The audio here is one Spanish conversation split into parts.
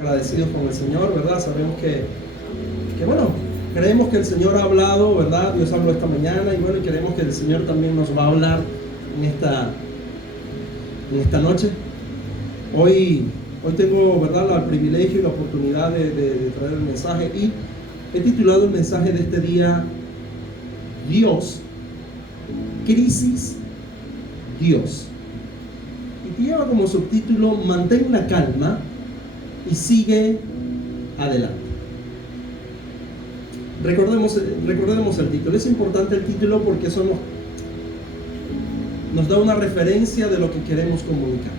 Agradecidos con el Señor, ¿verdad? Sabemos bueno, creemos que el Señor ha hablado, ¿verdad? Dios habló esta mañana y bueno, y creemos que el Señor también nos va a hablar en esta noche. Hoy tengo, ¿verdad?, el privilegio y la oportunidad de traer el mensaje y he titulado el mensaje de este día Dios, crisis, Dios. Y lleva como subtítulo Mantén la calma y sigue adelante. Recordemos el título. Es importante el título porque eso nos da una referencia de lo que queremos comunicar.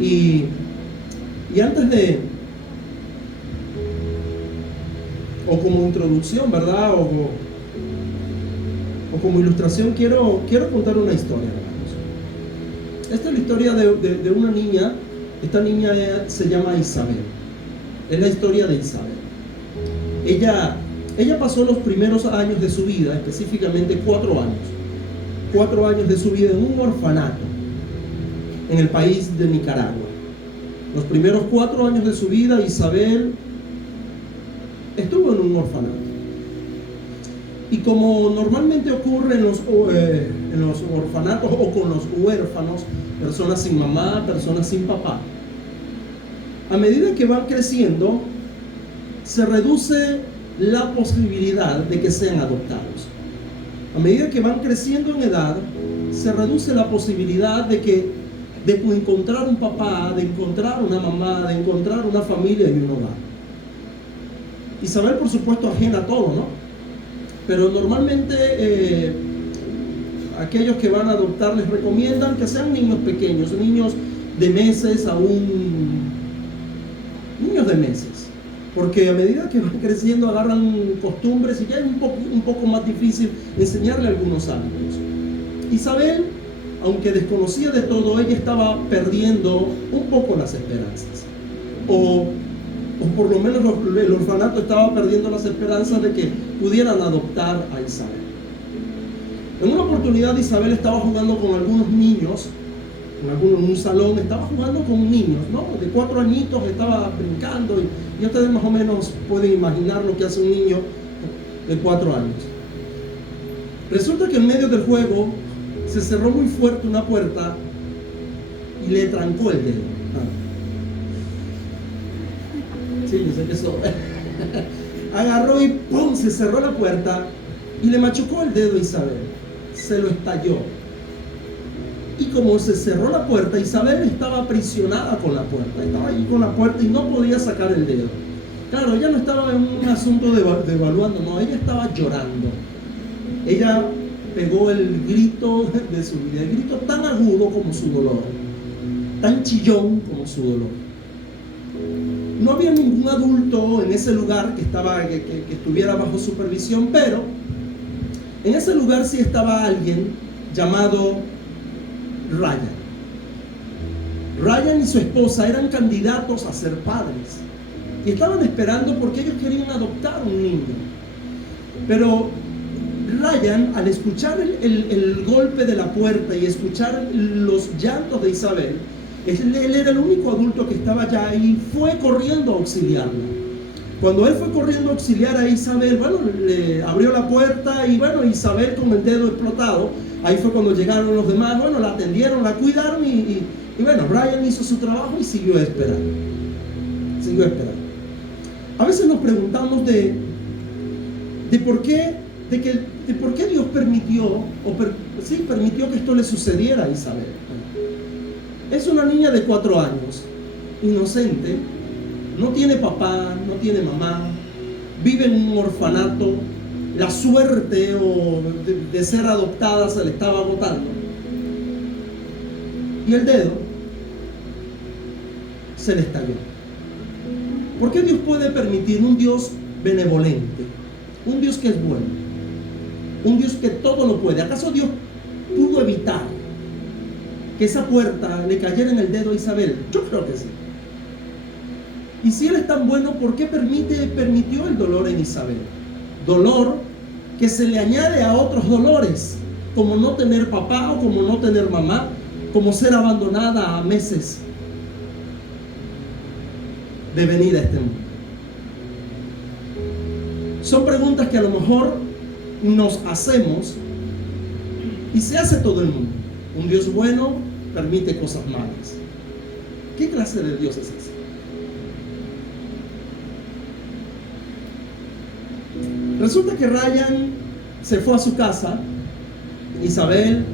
Y antes o como introducción, ¿verdad? O como ilustración, quiero contar una historia, hermanos. Esta es la historia de una niña. Esta niña se llama Isabel. Es la historia de Isabel. Ella pasó los primeros años de su vida, específicamente 4 años. 4 años de su vida en un orfanato en el país de Nicaragua. Los primeros 4 años de su vida, Isabel estuvo en un orfanato. Y como normalmente ocurre en los orfanatos o con los huérfanos, personas sin mamá, personas sin papá, a medida que van creciendo, se reduce la posibilidad de que sean adoptados. A medida que van creciendo en edad, se reduce la posibilidad de encontrar un papá, de encontrar una mamá, de encontrar una familia y un hogar. Isabel, por supuesto, ajena a todo, ¿no? Pero normalmente aquellos que van a adoptar les recomiendan que sean niños pequeños, niños de meses niños de meses, porque a medida que van creciendo agarran costumbres y ya es un poco más difícil enseñarle algunos hábitos. Isabel, aunque desconocía de todo, ella estaba perdiendo un poco las esperanzas, o por lo menos el orfanato estaba perdiendo las esperanzas de que pudieran adoptar a Isabel. En una oportunidad Isabel estaba jugando con algunos niños, en un salón, estaba jugando con niños, ¿no? De 4 añitos, estaba brincando y ustedes más o menos pueden imaginar lo que hace un niño de 4 años. Resulta que en medio del juego se cerró muy fuerte una puerta y le trancó el dedo. Sí, yo sé que eso. Agarró y ¡pum!, se cerró la puerta y le machucó el dedo a Isabel. Se lo estalló. Y como se cerró la puerta, Isabel estaba aprisionada con la puerta. Estaba ahí con la puerta y no podía sacar el dedo. Claro, ella no estaba en un asunto de evaluando, no, ella estaba llorando. Ella pegó el grito de su vida, el grito tan agudo como su dolor, tan chillón como su dolor. No había ningún adulto en ese lugar que estuviera bajo supervisión, pero en ese lugar sí estaba alguien llamado Ryan. Ryan y su esposa eran candidatos a ser padres y estaban esperando porque ellos querían adoptar un niño. Pero Ryan, al escuchar el golpe de la puerta y escuchar los llantos de Isabel, él era el único adulto que estaba allá y fue corriendo a auxiliarla. Cuando él fue corriendo a auxiliar a Isabel, bueno, le abrió la puerta y bueno, Isabel con el dedo explotado. Ahí fue cuando llegaron los demás, bueno, la atendieron, la cuidaron y bueno, Brian hizo su trabajo y siguió esperando. A veces nos preguntamos de por qué Dios permitió que esto le sucediera a Isabel. Es una niña de 4 años, inocente, no tiene papá, no tiene mamá, vive en un orfanato, la suerte de ser adoptada se le estaba agotando. Y el dedo se le estalló. ¿Por qué Dios puede permitir? Un Dios benevolente, un Dios que es bueno, un Dios que todo lo puede. ¿Acaso Dios pudo evitar que esa puerta le cayera en el dedo a Isabel? Yo creo que sí. Y si Él es tan bueno, ¿por qué permitió el dolor en Isabel? Dolor que se le añade a otros dolores, como no tener papá o como no tener mamá, como ser abandonada a meses de venir a este mundo? Son preguntas que a lo mejor nos hacemos y se hace todo el mundo. Un Dios bueno permite cosas malas. ¿Qué clase de Dios es ese? Resulta que Ryan se fue a su casa. Isabel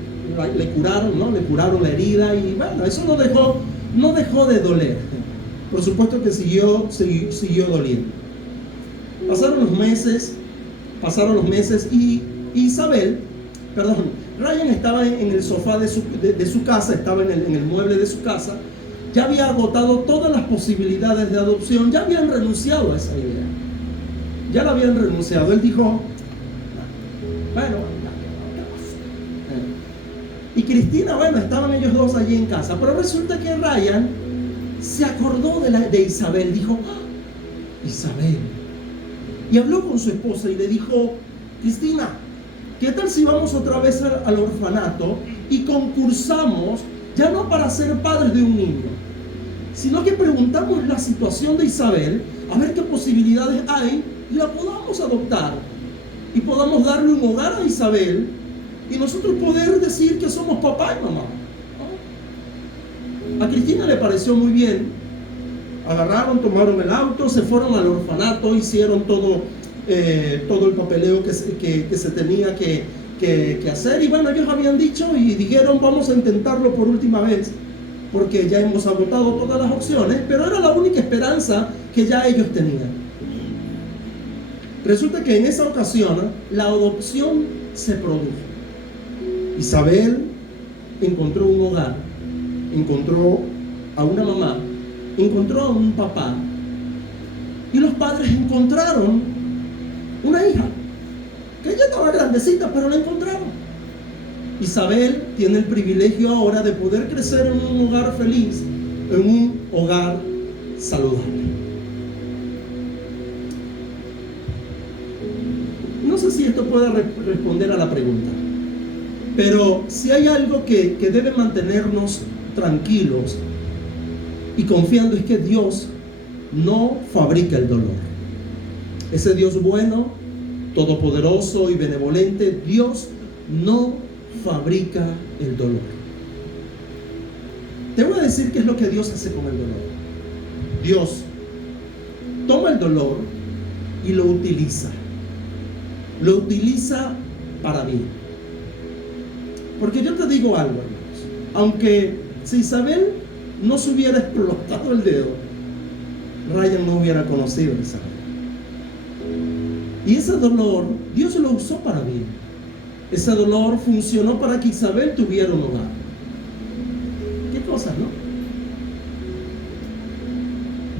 le curaron, ¿no? Le curaron la herida y bueno, eso no dejó de doler. Por supuesto que siguió doliendo. Pasaron los meses y Ryan estaba en el sofá de su casa, estaba en el mueble de su casa, ya había agotado todas las posibilidades de adopción, ya habían renunciado a esa idea, ya la habían renunciado. Él dijo, bueno, y Cristina, bueno, estaban ellos dos allí en casa, pero resulta que Ryan se acordó de Isabel, dijo, Isabel, y habló con su esposa y le dijo, Cristina, ¿qué tal si vamos otra vez al orfanato y concursamos, ya no para ser padres de un niño, sino que preguntamos la situación de Isabel, a ver qué posibilidades hay y la podamos adoptar y podamos darle un hogar a Isabel y nosotros poder decir que somos papá y mamá? A Cristina le pareció muy bien. Agarraron, tomaron el auto, se fueron al orfanato, hicieron todo el papeleo que se tenía que hacer. Y bueno, ellos habían dicho y dijeron, vamos a intentarlo por última vez, porque ya hemos agotado todas las opciones, pero era la única esperanza que ya ellos tenían. Resulta que en esa ocasión la adopción se produjo. Isabel encontró un hogar, encontró a una mamá, encontró a un papá, y los padres encontraron una hija que ya estaba grandecita, pero la encontraron. Isabel tiene el privilegio ahora de poder crecer en un hogar feliz, en un hogar saludable. No sé si esto pueda responder a la pregunta, pero si hay algo que debe mantenernos tranquilos y confiando, es que Dios no fabrica el dolor. Ese Dios bueno, todopoderoso y benevolente, Dios no fabrica el dolor. Te voy a decir qué es lo que Dios hace con el dolor. Dios toma el dolor y lo utiliza para bien. Porque yo te digo algo, hermanos, aunque si Isabel no se hubiera explotado el dedo, Ryan no hubiera conocido a Isabel. Y ese dolor, Dios lo usó para bien. Ese dolor funcionó para que Isabel tuviera un hogar. ¿Qué cosas, no?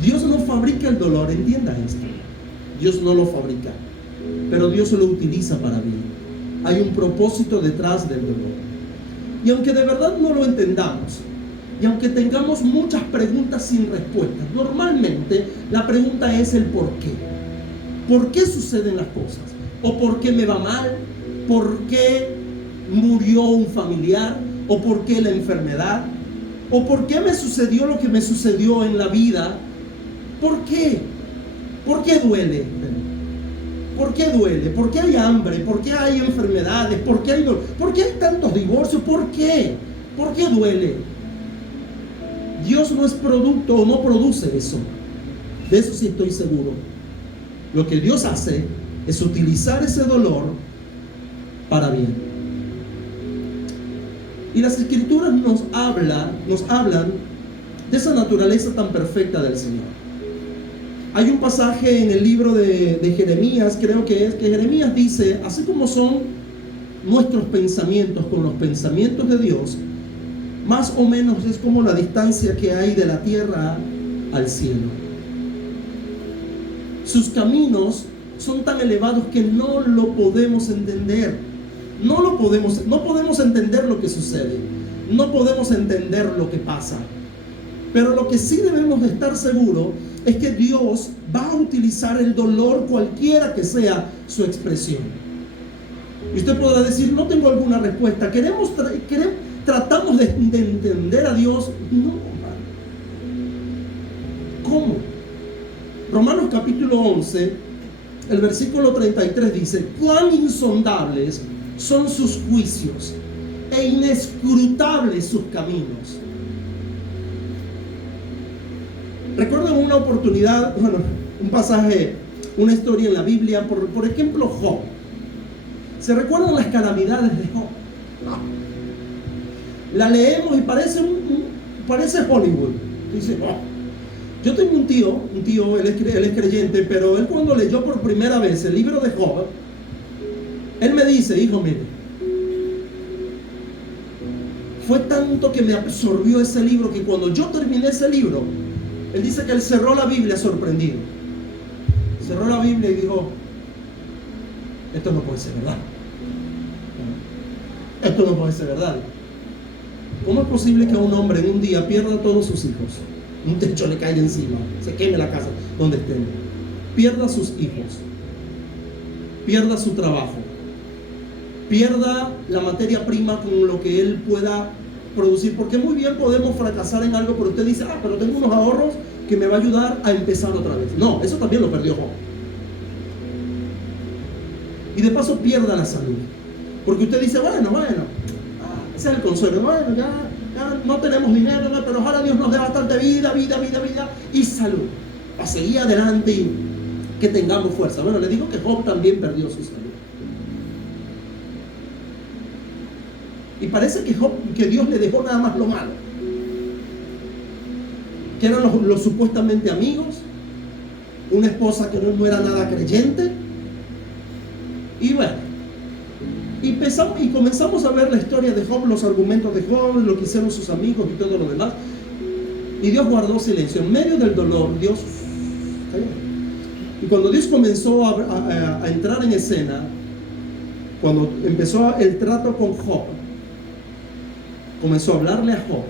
Dios no fabrica el dolor, entienda esto. Dios no lo fabrica, pero Dios lo utiliza para bien. Hay un propósito detrás del dolor. Y aunque de verdad no lo entendamos, y aunque tengamos muchas preguntas sin respuestas, normalmente la pregunta es el por qué. ¿Por qué suceden las cosas? ¿O por qué me va mal? ¿Por qué murió un familiar? ¿O por qué la enfermedad? ¿O por qué me sucedió lo que me sucedió en la vida? ¿Por qué? ¿Por qué duele? ¿Por qué duele? ¿Por qué hay hambre? ¿Por qué hay enfermedades? ¿Por qué hay tantos divorcios? ¿Por qué? ¿Por qué duele? Dios no es producto o no produce eso. De eso sí estoy seguro. Lo que Dios hace es utilizar ese dolor para bien. Y las Escrituras nos hablan de esa naturaleza tan perfecta del Señor. Hay un pasaje en el libro de Jeremías, creo que es, que Jeremías dice, así como son nuestros pensamientos con los pensamientos de Dios, más o menos es como la distancia que hay de la tierra al cielo. Sus caminos son tan elevados que no lo podemos entender. No podemos entender lo que sucede. No podemos entender lo que pasa. Pero lo que sí debemos de estar seguros es que Dios va a utilizar el dolor cualquiera que sea su expresión. Y usted podrá decir, no tengo alguna respuesta. Tratamos de entender a Dios. No, ¿cómo? Romanos capítulo 11, el versículo 33 dice: cuán insondables son sus juicios e inescrutables sus caminos. Recuerdo una oportunidad, un pasaje, una historia en la Biblia, por ejemplo, Job. ¿Se recuerdan las calamidades de Job? No. La leemos y parece Hollywood. Dice, no. Yo tengo un tío, él es creyente, pero él cuando leyó por primera vez el libro de Job, él me dice: hijo, mire, fue tanto que me absorbió ese libro que cuando yo terminé ese libro, él dice que él cerró la Biblia sorprendido. Cerró la Biblia y dijo: esto no puede ser verdad. Esto no puede ser verdad. ¿Cómo es posible que un hombre en un día pierda a todos sus hijos? Un techo le caiga encima, se queme la casa donde estén, pierda a sus hijos, pierda su trabajo, pierda la materia prima con lo que él pueda producir? Porque muy bien podemos fracasar en algo, pero usted dice: pero tengo unos ahorros que me va a ayudar a empezar otra vez. No, eso también lo perdió Job. Y de paso pierda la salud, porque usted dice: bueno, ese es el consuelo, ya no tenemos dinero, pero ahora Dios nos dé bastante vida y salud para seguir adelante y que tengamos fuerza. Bueno, le digo que Job también perdió su salud. Y parece que Dios le dejó nada más lo malo, que eran los supuestamente amigos, una esposa que no era nada creyente. Y bueno, y comenzamos a ver la historia de Job, los argumentos de Job, lo que hicieron sus amigos y todo lo demás. Y Dios guardó silencio. En medio del dolor, Dios cayó. Y cuando Dios comenzó a entrar en escena, cuando empezó el trato con Job, comenzó a hablarle a Job.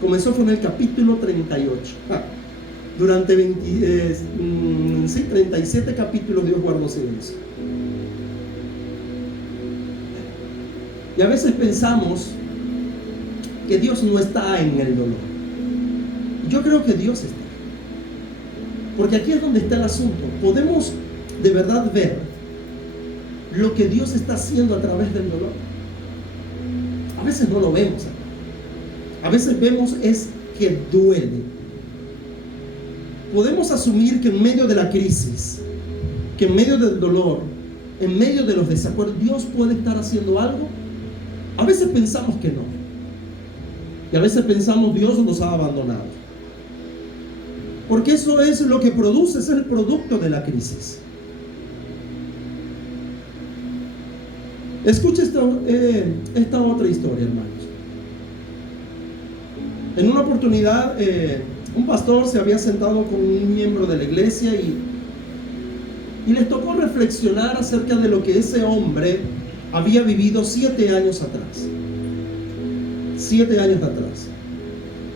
Comenzó con el capítulo 38. Durante 37 capítulos Dios guardó silencio. Y a veces pensamos que Dios no está en el dolor. Yo creo que Dios está. Porque aquí es donde está el asunto. Podemos de verdad ver lo que Dios está haciendo a través del dolor. A veces no lo vemos. A veces vemos es que duele. Podemos asumir que en medio de la crisis, que en medio del dolor, en medio de los desacuerdos, Dios puede estar haciendo algo. A veces pensamos que no. Y a veces pensamos: Dios nos ha abandonado. Porque eso es lo que produce, es el producto de la crisis. Escucha esta otra historia, hermanos. En una oportunidad, un pastor se había sentado con un miembro de la iglesia y les tocó reflexionar acerca de lo que ese hombre había vivido 7 años atrás. 7 años atrás.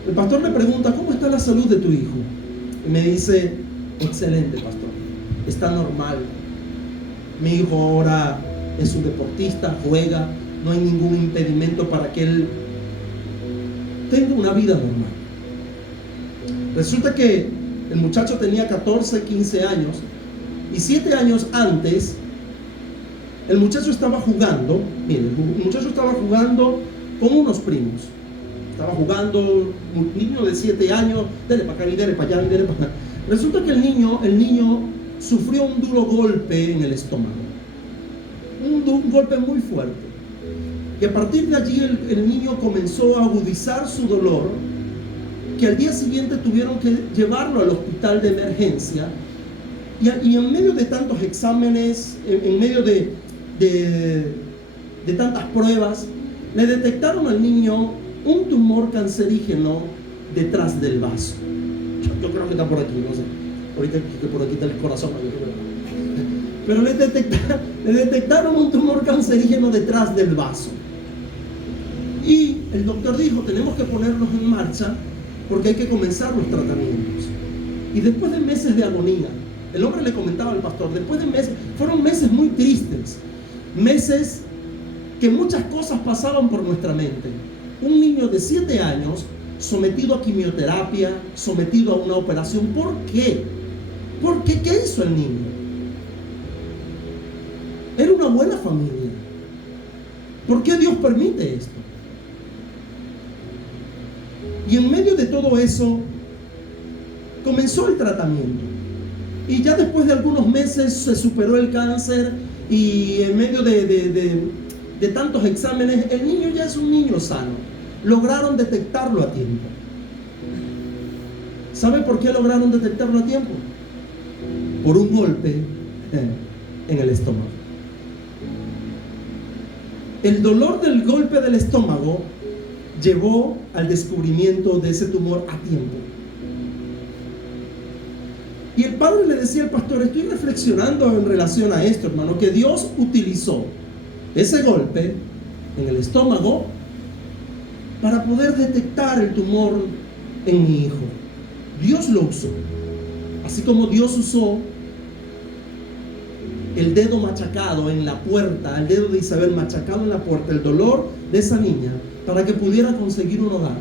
El pastor le pregunta: ¿cómo está la salud de tu hijo? Y me dice: excelente, pastor, está normal. Mi hijo ahora es un deportista, juega, no hay ningún impedimento para que él tenga una vida normal. Resulta que el muchacho tenía 14, 15 años y 7 años antes el muchacho estaba jugando. Miren, el muchacho estaba jugando con unos primos. Estaba jugando, un niño de 7 años, dele para acá y dele para allá y dele para acá. Resulta que el niño sufrió un duro golpe en el estómago. Un golpe muy fuerte. Y a partir de allí el niño comenzó a agudizar su dolor, que al día siguiente tuvieron que llevarlo al hospital de emergencia. Y en medio de tantos exámenes, en medio de tantas pruebas, le detectaron al niño un tumor cancerígeno detrás del vaso. Yo creo que está por aquí, no sé. Ahorita que por aquí está el corazón. Pero le detectaron un tumor cancerígeno detrás del vaso. Y el doctor dijo: tenemos que ponernos en marcha porque hay que comenzar los tratamientos. Y después de meses de agonía, el hombre le comentaba al pastor, después de meses, fueron meses muy tristes, meses que muchas cosas pasaban por nuestra mente. Un niño de 7 años sometido a quimioterapia, sometido a una operación. ¿Por qué? Porque ¿qué hizo el niño? Era una buena familia. ¿Por qué Dios permite esto? Y en medio de todo eso, comenzó el tratamiento. Y ya después de algunos meses se superó el cáncer, y en medio de tantos exámenes, el niño ya es un niño sano. Lograron detectarlo a tiempo. ¿Sabe por qué lograron detectarlo a tiempo? Por un golpe en el estómago. El dolor del golpe del estómago llevó al descubrimiento de ese tumor a tiempo. Y el padre le decía al pastor: estoy reflexionando en relación a esto, hermano, que Dios utilizó ese golpe en el estómago para poder detectar el tumor en mi hijo. Dios lo usó, así como Dios usó el dedo machacado en la puerta, el dedo de Isabel machacado en la puerta, el dolor de esa niña, para que pudiera conseguir un hogar.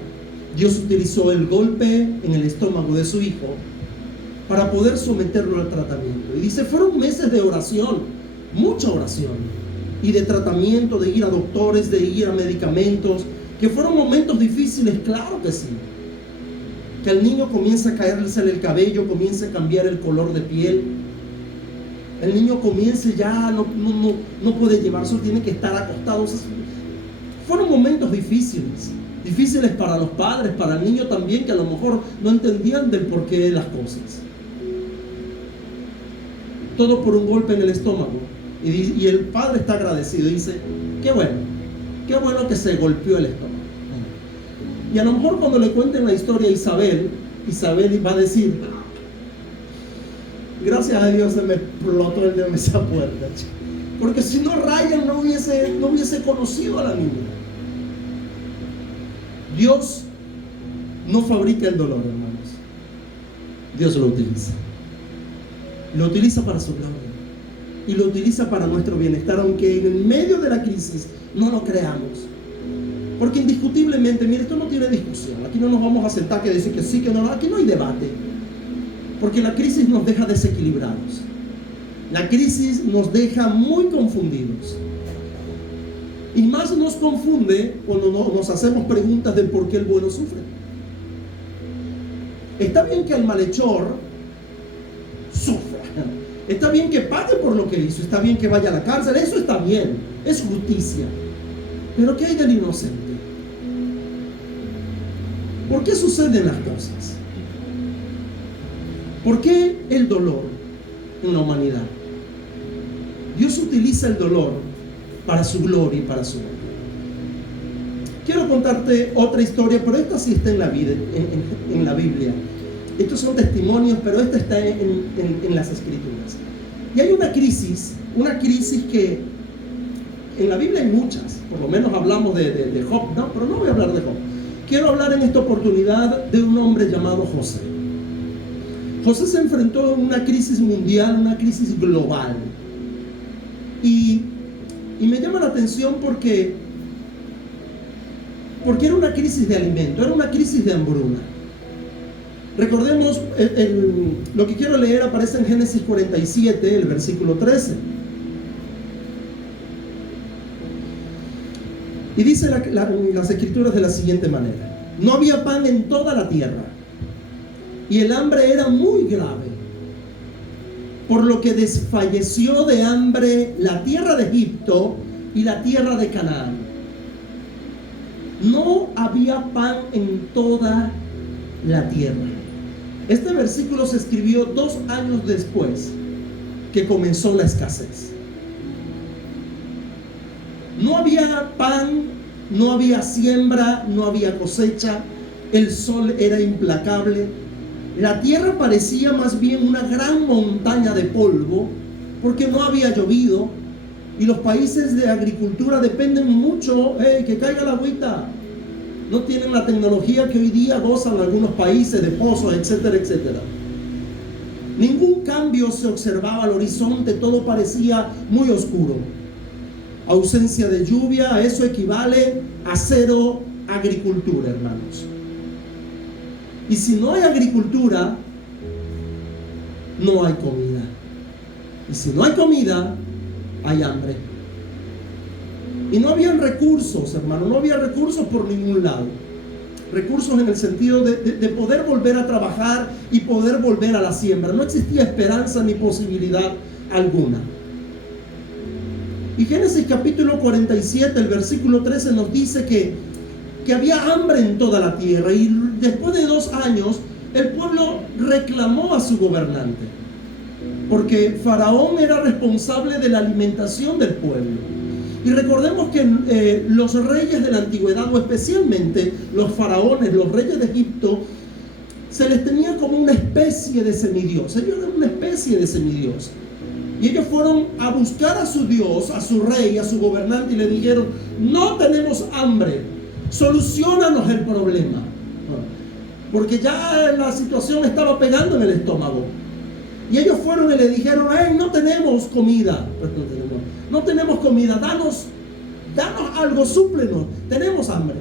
Dios utilizó el golpe en el estómago de su hijo para poder someterlo al tratamiento. Y dice, fueron meses de oración, mucha oración, y de tratamiento, de ir a doctores, de ir a medicamentos, que fueron momentos difíciles, claro que sí. Que al niño comienza a caerse el cabello, comienza a cambiar el color de piel. El niño comienza ya, no puede llevarse, tiene que estar acostado. Fueron momentos difíciles para los padres, para el niño también, que a lo mejor no entendían del porqué de las cosas. Todo por un golpe en el estómago. Y el padre está agradecido y dice, qué bueno que se golpeó el estómago. Y a lo mejor cuando le cuenten la historia a Isabel va a decir, gracias a Dios se me explotó el dedo en esa puerta, porque si no, Ryan no hubiese conocido a la niña. Dios no fabrica el dolor, hermanos. Dios lo utiliza. Lo utiliza para su gloria. Y lo utiliza para nuestro bienestar, aunque en medio de la crisis no lo creamos. Porque indiscutiblemente, mire, esto no tiene discusión. Aquí no nos vamos a sentar que decir que sí, que no. Aquí no hay debate. Porque la crisis nos deja desequilibrados. La crisis nos deja muy confundidos. Y más nos confunde cuando nos hacemos preguntas del por qué el bueno sufre. Está bien que el malhechor sufra. Está bien que pague por lo que hizo. Está bien que vaya a la cárcel. Eso está bien. Es justicia. Pero ¿qué hay del inocente? ¿Por qué suceden las cosas? ¿Por qué el dolor en la humanidad? Dios utiliza el dolor para su gloria y para su honra. Quiero contarte otra historia, pero esta sí está en la Biblia. Estos son testimonios, pero esta está en las Escrituras. Y hay una crisis que en la Biblia hay muchas. Por lo menos hablamos de Job, no, pero no voy a hablar de Job. Quiero hablar en esta oportunidad de un hombre llamado José. José se enfrentó a una crisis mundial, una crisis global. Y me llama la atención porque era una crisis de alimento, era una crisis de hambruna. Recordemos, lo que quiero leer aparece en Génesis 47, el versículo 13. Y dice las Escrituras de la siguiente manera: no había pan en toda la tierra, y el hambre era muy grave, por lo que desfalleció de hambre la tierra de Egipto y la tierra de Canaán. No había pan en toda la tierra. Este versículo se escribió 2 años después que comenzó la escasez. No había pan, no había siembra, no había cosecha, el sol era implacable, la tierra parecía más bien una gran montaña de polvo, porque no había llovido, y los países de agricultura dependen mucho, que caiga la agüita. No tienen la tecnología que hoy día gozan algunos países de pozos, etcétera, etcétera. Ningún cambio se observaba al horizonte, todo parecía muy oscuro. Ausencia de lluvia, eso equivale a cero agricultura, hermanos. Y si no hay agricultura, no hay comida. Y si no hay comida, hay hambre. Y no habían recursos, hermano, no había recursos por ningún lado. Recursos en el sentido de poder volver a trabajar y poder volver a la siembra. No existía esperanza ni posibilidad alguna. Y Génesis capítulo 47, el versículo 13 nos dice que había hambre en toda la tierra. Y después de 2 años, el pueblo reclamó a su gobernante, porque Faraón era responsable de la alimentación del pueblo. Y recordemos que los reyes de la antigüedad, o especialmente los faraones, los reyes de Egipto, se les tenía como una especie de semidios. Ellos eran una especie de semidios. Y ellos fueron a buscar a su Dios, a su rey, a su gobernante, y le dijeron: no tenemos hambre, soluciónanos el problema. Porque ya la situación estaba pegando en el estómago. Y ellos fueron y le dijeron: no tenemos comida. No tenemos comida, danos algo, súplenos, tenemos hambre.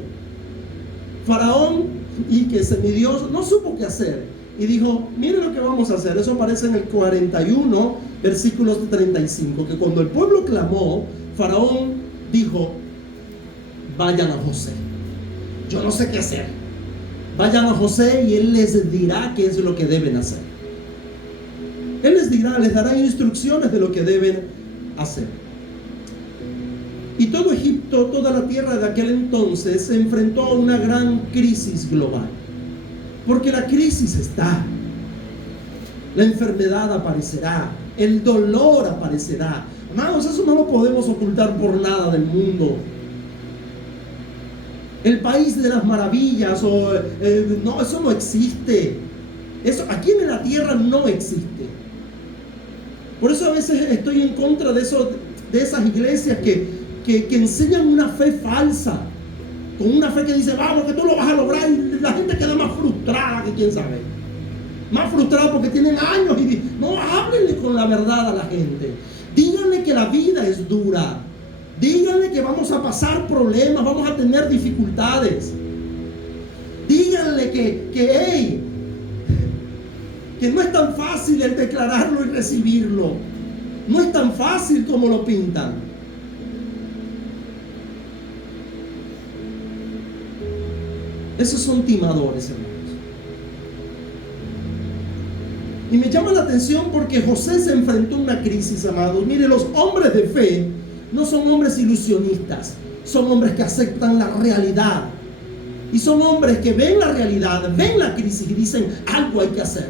Faraón, y que semidios, no supo qué hacer. Y dijo: miren lo que vamos a hacer. Eso aparece en el 41, versículos 35. Que cuando el pueblo clamó, Faraón dijo: vayan a José. Yo no sé qué hacer. Vayan a José y él les dirá qué es lo que deben hacer. Él les dará instrucciones de lo que deben hacer. Y todo Egipto, toda la tierra de aquel entonces, se enfrentó a una gran crisis global. Porque la crisis está. La enfermedad aparecerá. El dolor aparecerá. Hermanos, eso no lo podemos ocultar por nada del mundo. El país de las maravillas, no, eso no existe. Eso aquí en la tierra no existe. Por eso a veces estoy en contra de esas iglesias que enseñan una fe falsa, con una fe que dice: vamos, que tú lo vas a lograr, y la gente queda más frustrada que quién sabe, más frustrada porque tienen años. Y no, háblenle con la verdad a la gente, díganle que la vida es dura, díganle que vamos a pasar problemas, vamos a tener dificultades, díganle que no es tan fácil el declararlo y recibirlo, no es tan fácil como lo pintan. Esos son timadores, hermanos. Y me llama la atención porque José se enfrentó a una crisis, amados. Mire, los hombres de fe no son hombres ilusionistas, son hombres que aceptan la realidad. Y son hombres que ven la realidad, ven la crisis y dicen: algo hay que hacer.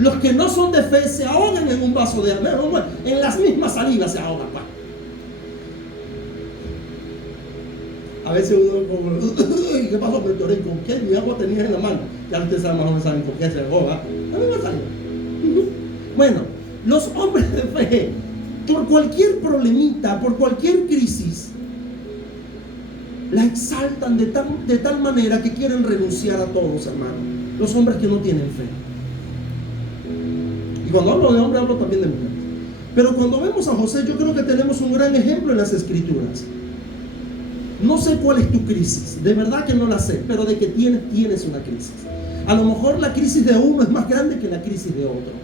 Los que no son de fe se ahogan en un vaso de agua, en las mismas salivas se ahogan. A veces uno como: ¿qué pasó, Pastor? ¿Con qué? Mi agua tenía en la mano. Ya ustedes saben más o menos saben con qué se ahoga. A mí me salió. Bueno, los hombres de fe, por cualquier problemita, por cualquier crisis, la exaltan de tal manera que quieren renunciar a todos, hermano. Los hombres que no tienen fe. Y cuando hablo de hombre, hablo también de mujeres. Pero cuando vemos a José, yo creo que tenemos un gran ejemplo en las Escrituras. No sé cuál es tu crisis, de verdad que no la sé, pero de que tienes una crisis. A lo mejor la crisis de uno es más grande que la crisis de otro.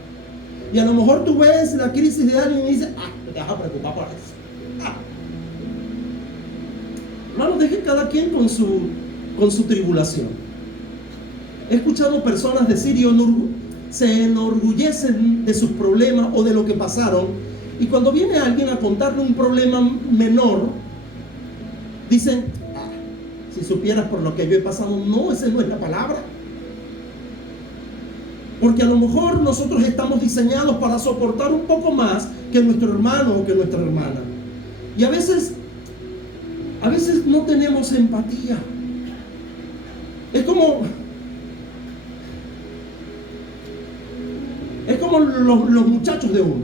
Y a lo mejor tú ves la crisis de alguien y dices: te vas a preocupar por eso. Hermano, deje cada quien con su tribulación. He escuchado personas decir, se enorgullecen de sus problemas o de lo que pasaron, y cuando viene alguien a contarle un problema menor, dicen: si supieras por lo que yo he pasado. No, esa no es la palabra. Porque a lo mejor nosotros estamos diseñados para soportar un poco más que nuestro hermano o que nuestra hermana. Y a veces no tenemos empatía. Es como los muchachos de uno.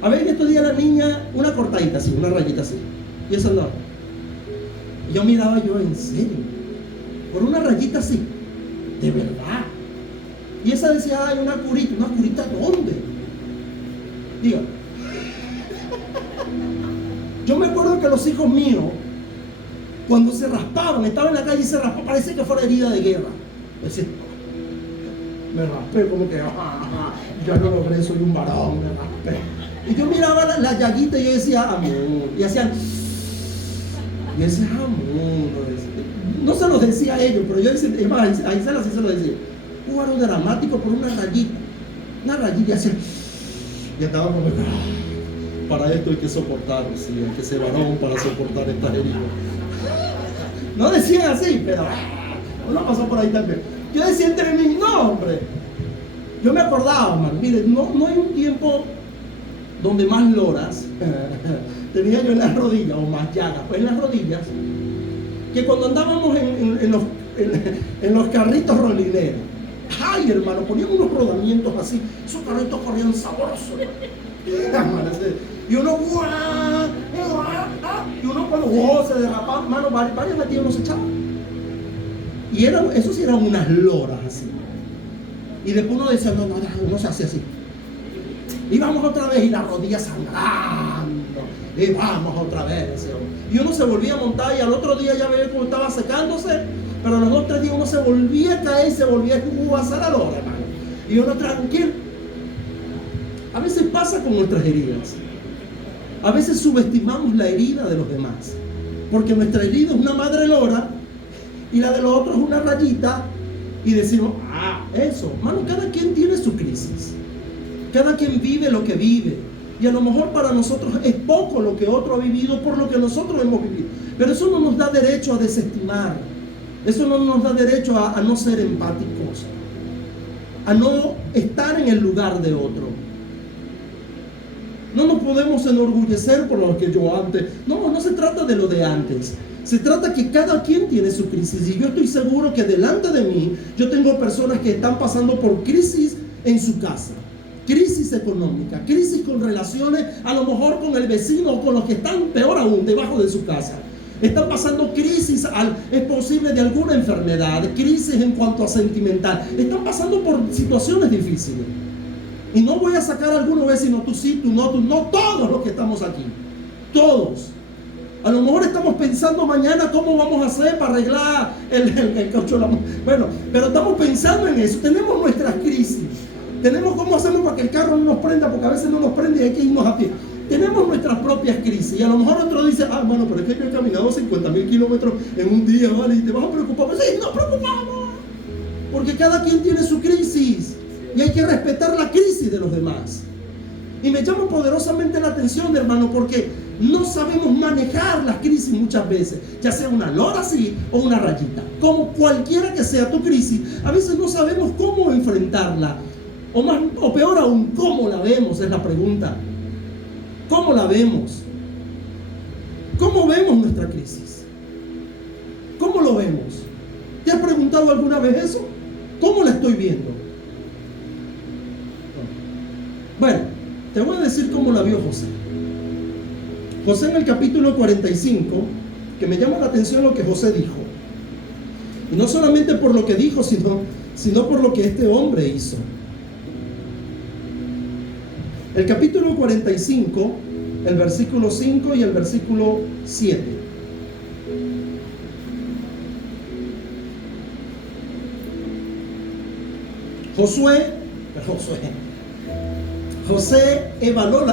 A ver, en estos días la niña, una cortadita así, una rayita así. Y eso no. Y yo miraba, en serio, por una rayita así, de verdad. Y esa decía: ay, una curita ¿dónde? Diga. Yo me acuerdo que los hijos míos, cuando se raspaban, estaban en la calle y se raspaban, parecía que fuera herida de guerra. Decía, Me raspé como que, ya no logré, soy un varón, me raspé. Y yo miraba la llaguita y yo decía, amor. Y hacían, y ese amor. No se los decía a ellos, pero yo decía, a Isela sí se lo decía. Un varón dramático por una rayita. Una rayita y hacía, y estaba como, para esto hay que soportar, sí, hay que ser varón para soportar estas heridas. No decían así, pero uno pasó por ahí también. Yo decía entre mí, no, hombre. Yo me acordaba, man, mire, no hay un tiempo donde más loras tenía yo en las rodillas, o más llagas, pues en las rodillas, que cuando andábamos en los carritos rolineros. Ay, hermano, ponían unos rodamientos así, esos carritos corrían sabrosos. Y uno, y uno cuando se derrapaba, mano, varias metidas uno se echaba. Y eso sí eran unas loras así. Y después uno decía, no se hace así. Y vamos otra vez, y las rodillas sangrando. Y vamos otra vez. Y uno se volvía a montar, y al otro día ya veía cómo estaba secándose. Pero a los 2 o 3 días uno se volvía a caer, se volvía a hacer la lora, hermano. Y uno tranquilo. A veces pasa con nuestras heridas. A veces subestimamos la herida de los demás. Porque nuestra herida es una madre lora y la de los otros es una rayita. Y decimos, eso. Hermano, cada quien tiene su crisis. Cada quien vive lo que vive. Y a lo mejor para nosotros es poco lo que otro ha vivido por lo que nosotros hemos vivido. Pero eso no nos da derecho a desestimar. Eso no nos da derecho a no ser empáticos. A no estar en el lugar de otro. No nos podemos enorgullecer por lo que yo antes. No se trata de lo de antes. Se trata que cada quien tiene su crisis. Y yo estoy seguro que delante de mí yo tengo personas que están pasando por crisis en su casa. Crisis económica, crisis con relaciones, a lo mejor con el vecino o con los que están peor aún debajo de su casa. Están pasando crisis, es posible de alguna enfermedad, crisis en cuanto a sentimental. Están pasando por situaciones difíciles. Y no voy a sacar a algunos vecinos, tú sí, tú no, todos los que estamos aquí. Todos. A lo mejor estamos pensando mañana cómo vamos a hacer para arreglar el caucho. Bueno, pero estamos pensando en eso. Tenemos nuestras crisis. Tenemos cómo hacemos para que el carro no nos prenda, porque a veces no nos prende y hay que irnos a pie. Tenemos nuestras propias crisis. Y a lo mejor otro dice, bueno, pero es que yo he caminado 50.000 kilómetros en un día, ¿vale? Y te vas a preocupar. Pues sí, nos preocupamos. Porque cada quien tiene su crisis. Y hay que respetar la crisis de los demás. Y me llama poderosamente la atención, hermano, porque no sabemos manejar las crisis muchas veces, ya sea una lora así o una rayita. Como cualquiera que sea tu crisis, a veces no sabemos cómo enfrentarla. O peor aún, ¿cómo la vemos? Es la pregunta. ¿Cómo la vemos? ¿Cómo vemos nuestra crisis? ¿Cómo lo vemos? ¿Te has preguntado alguna vez eso? ¿Cómo la estoy viendo? Bueno, te voy a decir cómo la vio José. José en el capítulo 45, que me llama la atención lo que José dijo. Y no solamente por lo que dijo, sino por lo que este hombre hizo. El capítulo 45, el versículo 5 y el versículo 7. José evaluó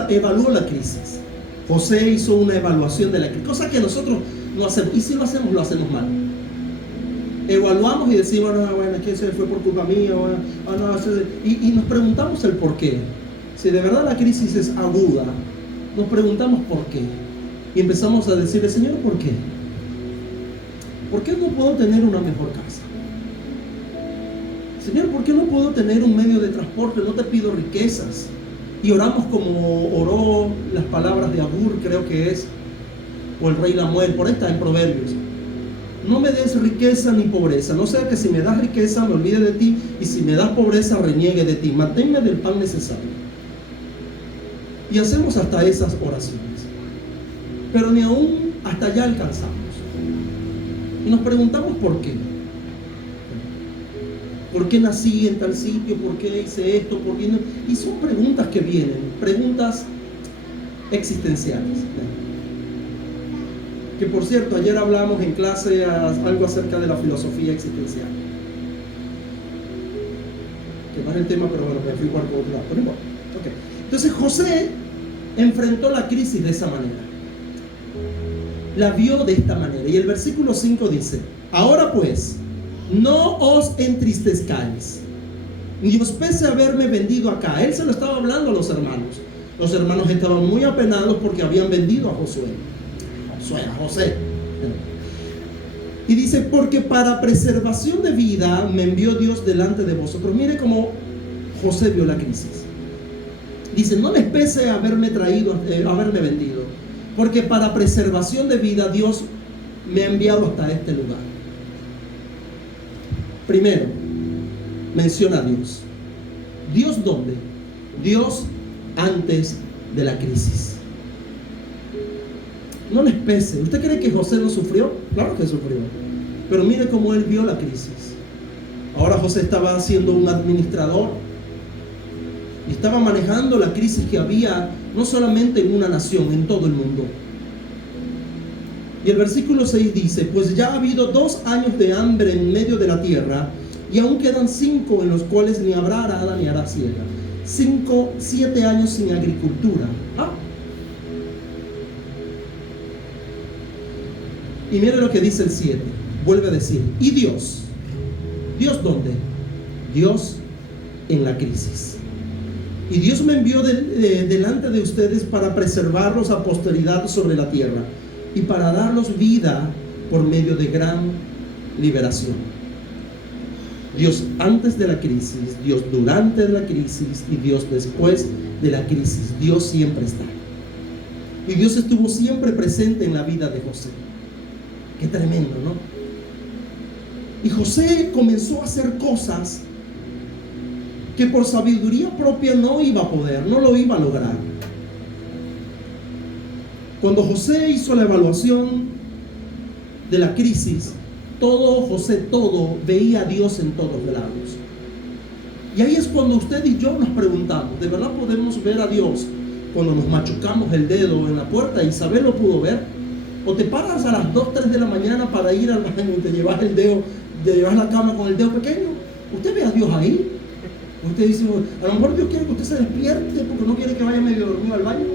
la crisis. José hizo una evaluación de la crisis, cosa que nosotros no hacemos. Y si lo hacemos mal. Evaluamos y decimos, bueno, es que eso fue por culpa mía. Y nos preguntamos el por qué. Si de verdad la crisis es aguda, nos preguntamos por qué. Y empezamos a decirle, Señor, ¿por qué? ¿Por qué no puedo tener una mejor casa? Señor, ¿por qué no puedo tener un medio de transporte? No te pido riquezas. Y oramos como oró las palabras de Agur, creo que es, o el rey Lamuel, por ahí está en Proverbios. No me des riqueza ni pobreza, no sea que si me das riqueza me olvide de ti, y si me das pobreza reniegue de ti. Manténme del pan necesario. Y hacemos hasta esas oraciones, pero ni aún hasta allá alcanzamos. Y nos preguntamos por qué. ¿Por qué nací en tal sitio? ¿Por qué hice esto? ¿Por qué no? Y son preguntas que vienen, preguntas existenciales. Que por cierto, ayer hablamos en clase algo acerca de la filosofía existencial. que no es el tema, pero bueno, me fui por otro lado. Pero igual. Okay. Entonces José enfrentó la crisis de esa manera. La vio de esta manera. Y el versículo 5 dice: ahora pues, no os entristezcáis, ni os pese haberme vendido acá. Él se lo estaba hablando a los hermanos. Los hermanos estaban muy apenados porque habían vendido a José. Y dice: porque para preservación de vida me envió Dios delante de vosotros. Mire cómo José vio la crisis. Dice: no les pese haberme vendido, porque para preservación de vida Dios me ha enviado hasta este lugar. Primero, menciona a Dios. ¿Dios dónde? Dios antes de la crisis. No les pese. ¿Usted cree que José no sufrió? Claro que sufrió. Pero mire cómo él vio la crisis. Ahora José estaba siendo un administrador y estaba manejando la crisis que había no solamente en una nación, en todo el mundo. Y el versículo 6 dice: pues ya ha habido 2 años de hambre en medio de la tierra, y aún quedan 5 en los cuales ni habrá arada ni hará siega. 7 años sin agricultura. Y mire lo que dice el 7. Vuelve a decir: ¿y Dios? ¿Dios dónde? Dios en la crisis. Y Dios me envió delante de ustedes para preservarlos a posteridad sobre la tierra y para darlos vida por medio de gran liberación. Dios antes de la crisis, Dios durante la crisis y Dios después de la crisis. Dios siempre está. Y Dios estuvo siempre presente en la vida de José. Qué tremendo, ¿no? Y José comenzó a hacer cosas que por sabiduría propia no iba a poder, no lo iba a lograr. Cuando José hizo la evaluación de la crisis, José veía a Dios en todos lados. Y ahí es cuando usted y yo nos preguntamos: ¿de verdad podemos ver a Dios cuando nos machucamos el dedo en la puerta? Isabel lo pudo ver. O te paras a las 2, 3 de la mañana para ir al baño y te llevas el dedo, te llevas la cama con el dedo pequeño. ¿Usted ve a Dios ahí? Usted dice: a lo mejor Dios quiere que usted se despierte porque no quiere que vaya medio dormido al baño.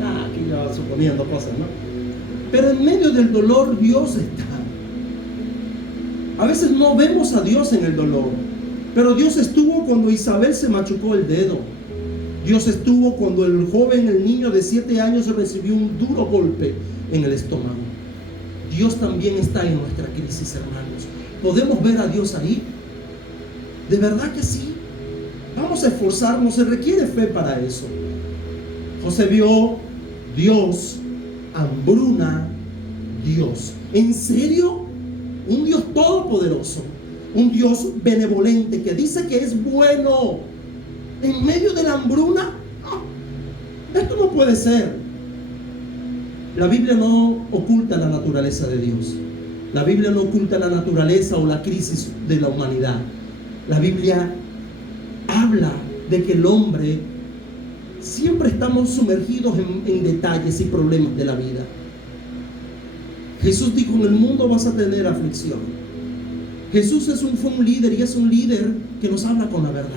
Aquí ya suponiendo cosas, ¿no? Pero en medio del dolor Dios está. A veces no vemos a Dios en el dolor, pero Dios estuvo cuando Isabel se machucó el dedo. Dios estuvo cuando el niño de 7 años recibió un duro golpe en el estómago. Dios también está en nuestra crisis, hermanos. ¿Podemos ver a Dios ahí? De verdad que sí. Vamos a esforzarnos, se requiere fe para eso. José vio Dios, hambruna, Dios. ¿En serio? Un Dios todopoderoso, un Dios benevolente que dice que es bueno en medio de la hambruna. Esto no puede ser. La Biblia no oculta la naturaleza de Dios. La Biblia no oculta la naturaleza o la crisis de la humanidad. La Biblia habla de que el hombre siempre estamos sumergidos en detalles y problemas de la vida. Jesús dijo: en el mundo vas a tener aflicción. Jesús fue un líder, y es un líder que nos habla con la verdad.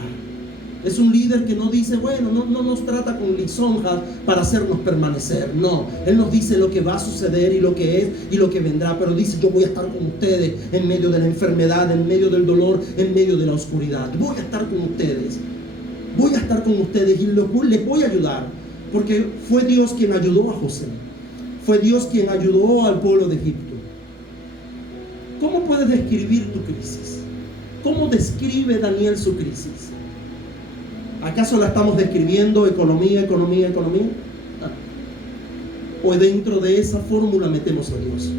Es un líder que no dice, bueno, no nos trata con lisonjas para hacernos permanecer. No, Él nos dice lo que va a suceder y lo que es y lo que vendrá. Pero dice: yo voy a estar con ustedes en medio de la enfermedad, en medio del dolor, en medio de la oscuridad. Voy a estar con ustedes. Voy a estar con ustedes y les voy a ayudar. Porque fue Dios quien ayudó a José. Fue Dios quien ayudó al pueblo de Egipto. ¿Cómo puedes describir tu crisis? ¿Cómo describe Daniel su crisis? ¿Acaso la estamos describiendo economía? ¿O dentro de esa fórmula metemos a Dios?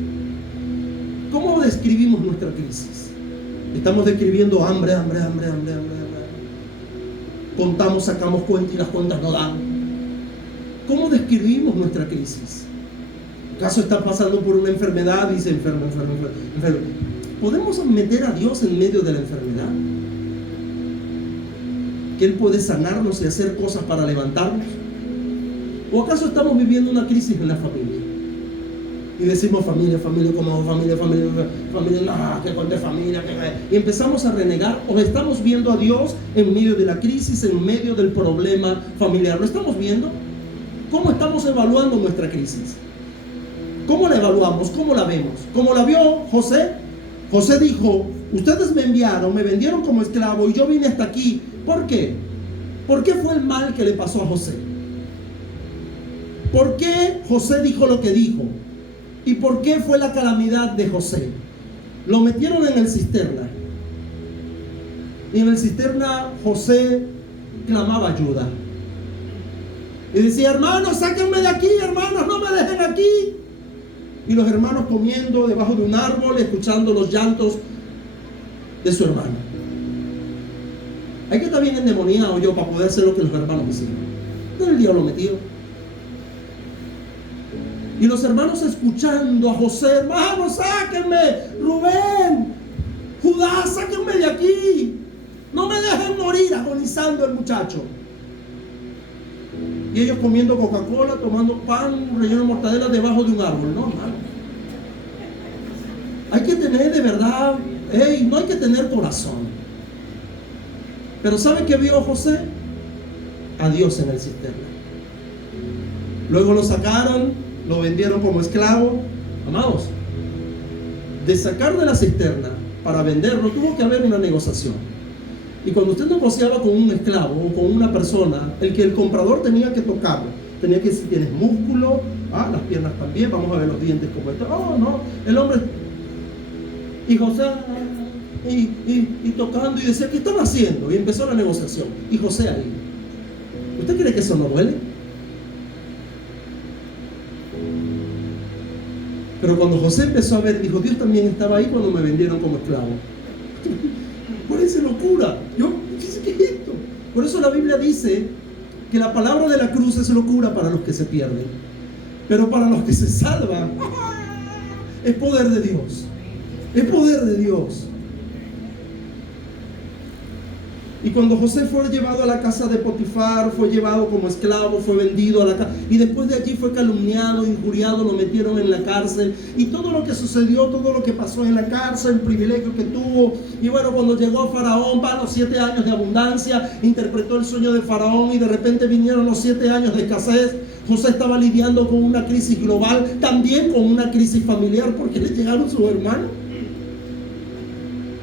¿Cómo describimos nuestra crisis? Estamos describiendo hambre. Contamos, sacamos cuentas y las cuentas no dan. ¿Cómo describimos nuestra crisis? ¿Acaso está pasando por una enfermedad? Dice enfermo. ¿Podemos meter a Dios en medio de la enfermedad? ¿Que Él puede sanarnos y hacer cosas para levantarnos? ¿O acaso estamos viviendo una crisis en la familia? Y decimos familia, familia, como familia, familia, familia, no, que con de familia, y empezamos a renegar, o estamos viendo a Dios en medio de la crisis, en medio del problema familiar. ¿Lo estamos viendo? ¿Cómo estamos evaluando nuestra crisis? ¿Cómo la evaluamos? ¿Cómo la vemos? ¿Cómo la vio José? José dijo, ustedes me enviaron, me vendieron como esclavo y yo vine hasta aquí. ¿Por qué? ¿Por qué fue el mal que le pasó a José? ¿Por qué José dijo lo que dijo? ¿Y por qué fue la calamidad de José? Lo metieron en el cisterna. Y en el cisterna José clamaba ayuda. Y decía, hermanos, sáquenme de aquí, hermanos, no me dejen aquí. Y los hermanos comiendo debajo de un árbol, escuchando los llantos de su hermano. Hay que estar bien endemoniado yo para poder hacer lo que los hermanos hicieron. ¿Dónde el diablo metido? Y los hermanos escuchando a José, hermanos, sáquenme, Rubén, Judá, sáquenme de aquí. No me dejen morir, agonizando el muchacho. Y ellos comiendo Coca-Cola, tomando pan relleno de mortadela debajo de un árbol. No, hermano. Hay que tener de verdad, no hay que tener corazón. Pero ¿sabe qué vio José? A Dios en el cisterna. Luego lo sacaron, lo vendieron como esclavo. Amados, de sacar de la cisterna para venderlo tuvo que haber una negociación. Y cuando usted negociaba con un esclavo o con una persona, el comprador tenía que tocarlo, tenía que decir, tienes músculo, las piernas también, vamos a ver los dientes como están. Oh, no, el hombre. Y José y tocando y decía, ¿qué están haciendo? Y empezó la negociación. Y José ahí. ¿Usted cree que eso no duele? Pero cuando José empezó a ver, dijo, Dios también estaba ahí cuando me vendieron como esclavo. Parece locura. ¿Qué es esto? Por eso la Biblia dice que la palabra de la cruz es locura para los que se pierden. Pero para los que se salvan, es poder de Dios. Es poder de Dios. Y cuando José fue llevado a la casa de Potifar, fue llevado como esclavo, fue vendido a la casa, y después de allí fue calumniado, injuriado, lo metieron en la cárcel, y todo lo que sucedió, todo lo que pasó en la cárcel, el privilegio que tuvo, y bueno, cuando llegó Faraón, para los 7 años de abundancia, interpretó el sueño de Faraón, y de repente vinieron los 7 años de escasez. José estaba lidiando con una crisis global, también con una crisis familiar, porque le llegaron sus hermanos.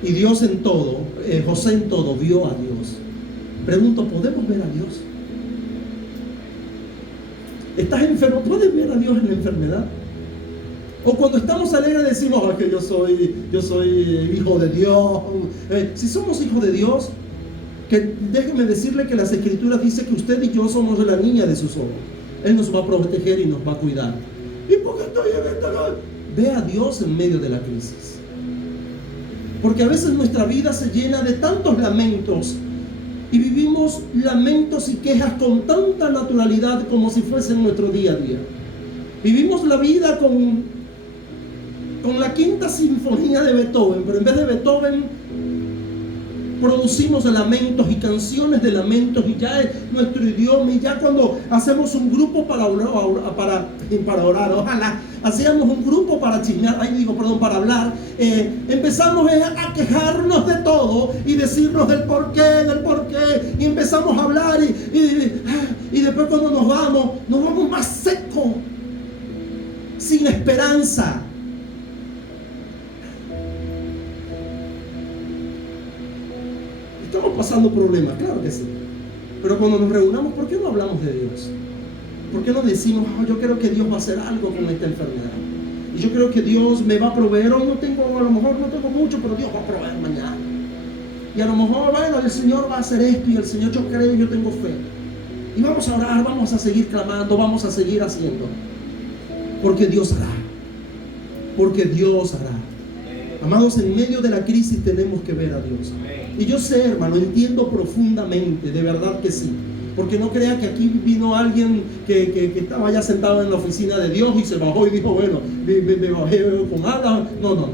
Y Dios en todo, José en todo vio a Dios. Pregunto, ¿podemos ver a Dios? ¿Estás enfermo? ¿Puedes ver a Dios en la enfermedad? O cuando estamos alegres decimos, que yo soy hijo de Dios. Si somos hijos de Dios, que déjeme decirle que las Escrituras dicen que usted y yo somos la niña de sus ojos. Él nos va a proteger y nos va a cuidar. ¿Y por qué estoy en esta? Ve a Dios en medio de la crisis. Porque a veces nuestra vida se llena de tantos lamentos y vivimos lamentos y quejas con tanta naturalidad como si fuesen nuestro día a día. Vivimos la vida con la quinta sinfonía de Beethoven, pero en vez de Beethoven producimos lamentos y canciones de lamentos, y ya es nuestro idioma. Y ya cuando hacemos un grupo para orar, ojalá hacíamos un grupo para chismear, para hablar, empezamos a quejarnos de todo y decirnos del porqué, y empezamos a hablar y después cuando nos vamos más secos, sin esperanza. Estamos pasando problemas, claro que sí. Pero cuando nos reunamos, ¿por qué no hablamos de Dios? ¿Por qué no decimos, yo creo que Dios va a hacer algo con esta enfermedad? Y yo creo que Dios me va a proveer. A lo mejor no tengo mucho, pero Dios va a proveer mañana. Y a lo mejor, el Señor va a hacer esto, y el Señor, yo creo, yo tengo fe. Y vamos a orar, vamos a seguir clamando, vamos a seguir haciendo. Porque Dios hará. Porque Dios hará. Amados, en medio de la crisis tenemos que ver a Dios. Y yo sé, hermano, entiendo profundamente, de verdad que sí. Porque no crea que aquí vino alguien que estaba ya sentado en la oficina de Dios y se bajó y dijo, me bajé con alas. No.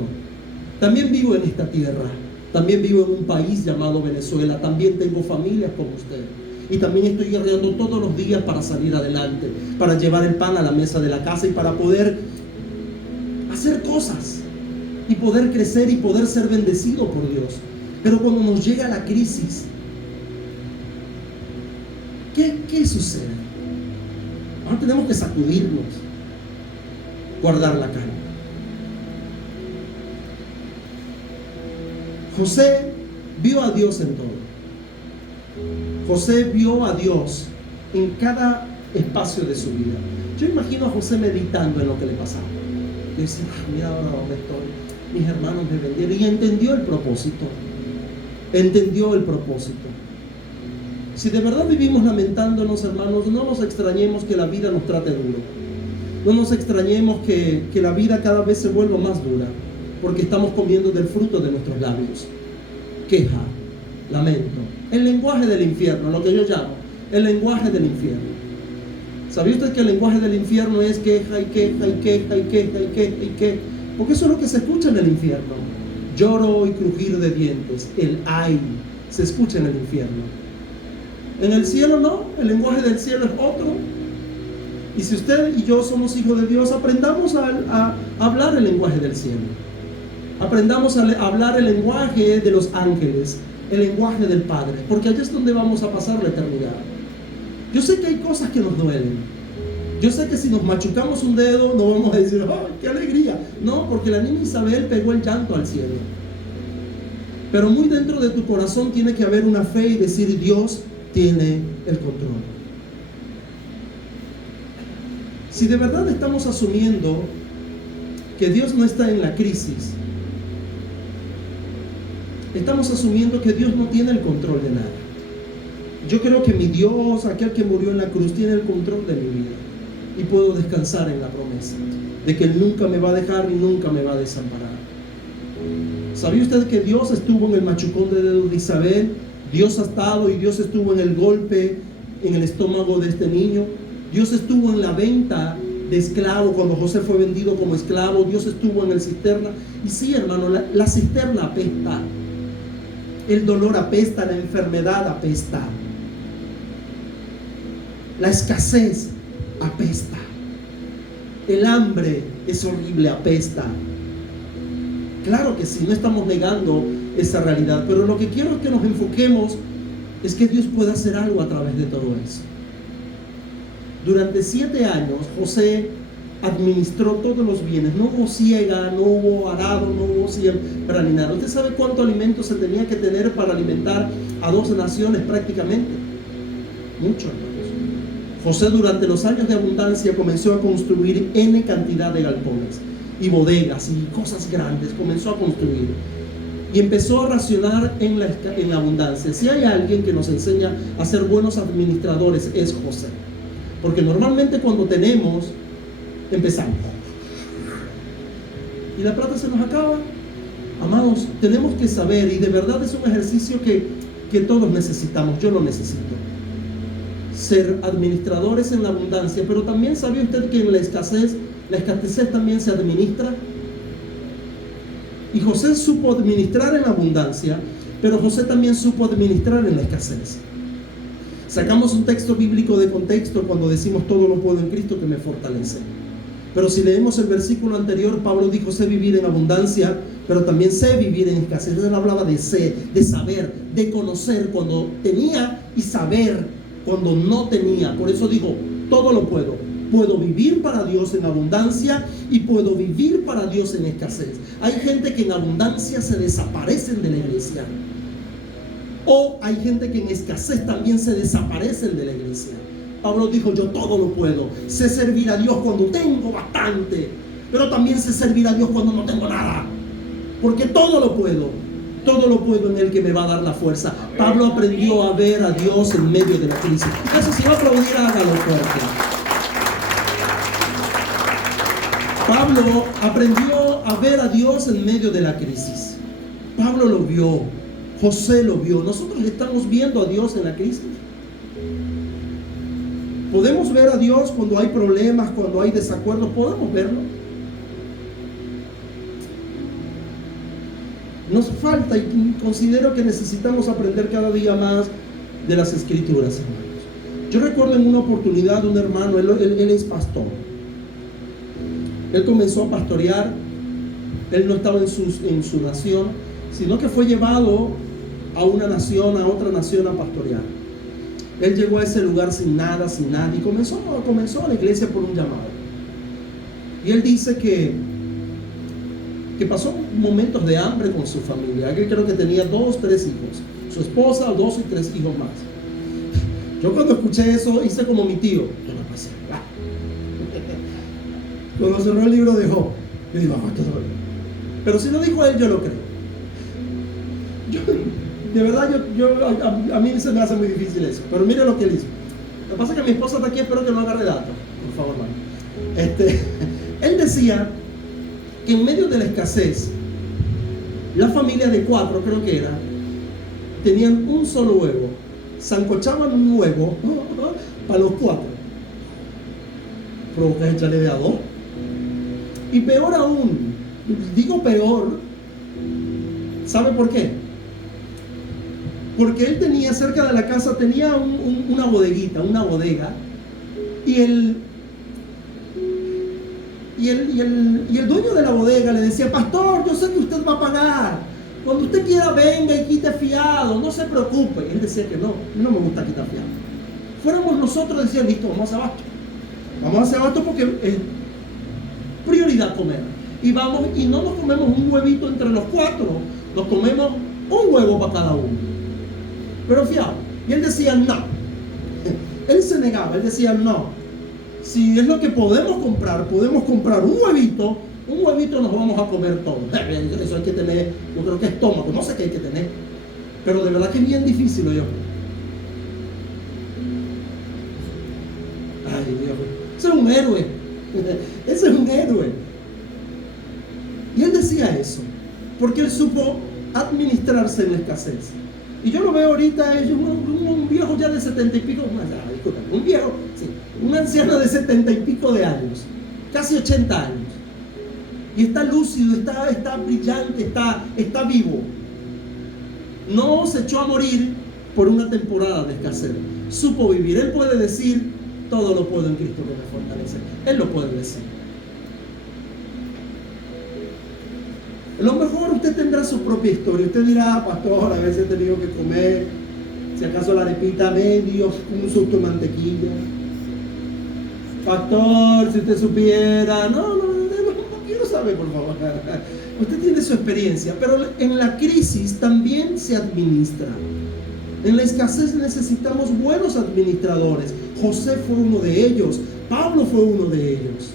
También vivo en esta tierra. También vivo en un país llamado Venezuela. También tengo familias como usted. Y también estoy guerreando todos los días para salir adelante, para llevar el pan a la mesa de la casa y para poder hacer cosas y poder crecer y poder ser bendecido por Dios. Pero cuando nos llega la crisis, ¿qué sucede? Ahora tenemos que sacudirnos, guardar la calma. José vio a Dios en todo. José vio a Dios en cada espacio de su vida. Yo imagino a José meditando en lo que le pasaba. Yo decía, mira ahora dónde estoy. Mis hermanos me vendieron. Y entendió el propósito. Entendió el propósito. Si de verdad vivimos lamentándonos, hermanos, no nos extrañemos que la vida nos trate duro. No nos extrañemos que la vida cada vez se vuelva más dura, porque estamos comiendo del fruto de nuestros labios. Queja, lamento, el lenguaje del infierno, lo que yo llamo el lenguaje del infierno. ¿Sabía usted que el lenguaje del infierno es queja y queja y queja y queja y queja y queja? Porque eso es lo que se escucha en el infierno. Lloro y crujir de dientes, el ay, se escucha en el infierno. En el cielo no, el lenguaje del cielo es otro. Y si usted y yo somos hijos de Dios, aprendamos a hablar el lenguaje del cielo. Aprendamos a hablar el lenguaje de los ángeles, el lenguaje del Padre, porque allá es donde vamos a pasar la eternidad. Yo sé que hay cosas que nos duelen. Yo sé que si nos machucamos un dedo no vamos a decir, ¡oh, qué alegría! No, porque la niña Isabel pegó el llanto al cielo. Pero muy dentro de tu corazón tiene que haber una fe y decir, Dios tiene el control. Si de verdad estamos asumiendo que Dios no está en la crisis, estamos asumiendo que Dios no tiene el control de nada. Yo creo que mi Dios, aquel que murió en la cruz, tiene el control de mi vida. Y puedo descansar en la promesa de que Él nunca me va a dejar y nunca me va a desamparar. ¿Sabía usted que Dios estuvo en el machucón de dedo de Isabel? Dios ha estado y Dios estuvo en el golpe en el estómago de este niño. Dios estuvo en la venta de esclavo cuando José fue vendido como esclavo. Dios estuvo en el cisterna. Y sí, hermano, la cisterna apesta. El dolor apesta, la enfermedad apesta. La escasez apesta. El hambre es horrible, apesta. Claro que sí, no estamos negando esa realidad, pero lo que quiero es que nos enfoquemos es que Dios pueda hacer algo a través de todo eso. Durante 7 años José administró todos los bienes. No hubo siega, no hubo arado, no hubo siembra ni nada. ¿Usted sabe cuánto alimento se tenía que tener para alimentar a 2 naciones prácticamente? Mucho, hermanos. José durante los años de abundancia comenzó a construir N cantidad de galpones y bodegas y cosas grandes. Comenzó a construir y empezó a racionar en la abundancia. Si hay alguien que nos enseña a ser buenos administradores, es José. Porque normalmente cuando tenemos, empezamos y la plata se nos acaba. Amados, tenemos que saber, y de verdad es un ejercicio que todos necesitamos. Yo lo necesito, ser administradores en la abundancia. Pero también sabía usted que en la escasez también se administra. Y José supo administrar en la abundancia, pero José también supo administrar en la escasez. Sacamos un texto bíblico de contexto cuando decimos todo lo puedo en Cristo que me fortalece. Pero si leemos el versículo anterior, Pablo dijo, sé vivir en abundancia, pero también sé vivir en escasez. Él hablaba de sé, de saber, de conocer cuando tenía y saber cuando no tenía. Por eso digo, todo lo puedo. Puedo vivir para Dios en abundancia y puedo vivir para Dios en escasez. Hay gente que en abundancia se desaparecen de la iglesia. O hay gente que en escasez también se desaparecen de la iglesia. Pablo dijo, yo todo lo puedo. Sé servir a Dios cuando tengo bastante, pero también sé servir a Dios cuando no tengo nada. Porque todo lo puedo. Todo lo puedo en el que me va a dar la fuerza. Pablo aprendió a ver a Dios en medio de la crisis. Eso, si va a aplaudir, hágalo fuerte. Pablo aprendió a ver a Dios en medio de la crisis. Pablo lo vio, José lo vio. Nosotros estamos viendo a Dios en la crisis. Podemos ver a Dios cuando hay problemas, cuando hay desacuerdos, podemos verlo. Nos falta, y considero que necesitamos aprender cada día más de las Escrituras, hermanos. Yo recuerdo en una oportunidad un hermano, él es pastor. Él comenzó a pastorear Él no estaba en su nación, sino que fue llevado a una nación, a otra nación a pastorear. Él llegó a ese lugar sin nada, sin nadie, y comenzó a la iglesia por un llamado. Y él dice que pasó momentos de hambre con su familia. Él creo que tenía 2, 3 hijos, su esposa, 2 y 3 hijos más. Yo cuando escuché eso hice como mi tío. Yo no pasé. Cuando cerró el libro de Job, yo digo, pero si lo dijo él, yo lo creo. De verdad, a mí se me hace muy difícil eso. Pero mire lo que él hizo. Lo que pasa es que mi esposa está aquí, espero que no agarre datos. Por favor, hermano. Él decía que en medio de la escasez, la familia de 4, creo que era, tenían un solo huevo. Sancochaban un huevo para los 4. Provoca echarle de a 2. Y peor aún, digo peor, ¿sabe por qué? Porque él tenía cerca de la casa, tenía una bodeguita, una bodega, y el dueño de la bodega le decía, pastor, yo sé que usted va a pagar, cuando usted quiera venga y quite fiado, no se preocupe. Y él decía que no me gusta quitar fiado. Fuéramos nosotros, decía, listo, vamos a hacer abasto porque es prioridad comer. Y no nos comemos un huevito entre los 4, nos comemos un huevo para cada uno. Pero fiado. Y él decía no. Él se negaba, él decía no. Si es lo que podemos comprar un huevito nos vamos a comer todo. Eso hay que tener, yo creo que estómago, no sé qué hay que tener. Pero de verdad que es bien difícil, yo. Ay, Dios. Ese es un héroe. Ese es un héroe. Y él decía eso, porque él supo administrarse en la escasez. Y yo lo veo ahorita, un viejo ya de 70 y pico, un viejo, sí, un anciano de 70 y pico de años, casi 80 años. Y está lúcido, está brillante, está vivo. No se echó a morir por una temporada de escasez. Supo vivir. Él puede decir, todo lo puedo en Cristo que me fortalece. Él lo puede decir. A lo mejor usted tendrá su propia historia. Usted dirá, pastor, a veces he tenido que comer, si acaso la arepita medio, un susto de mantequilla. Pastor, si usted supiera, no quiero saber, por favor. Usted tiene su experiencia, pero en la crisis también se administra. En la escasez necesitamos buenos administradores. José fue uno de ellos, Pablo fue uno de ellos.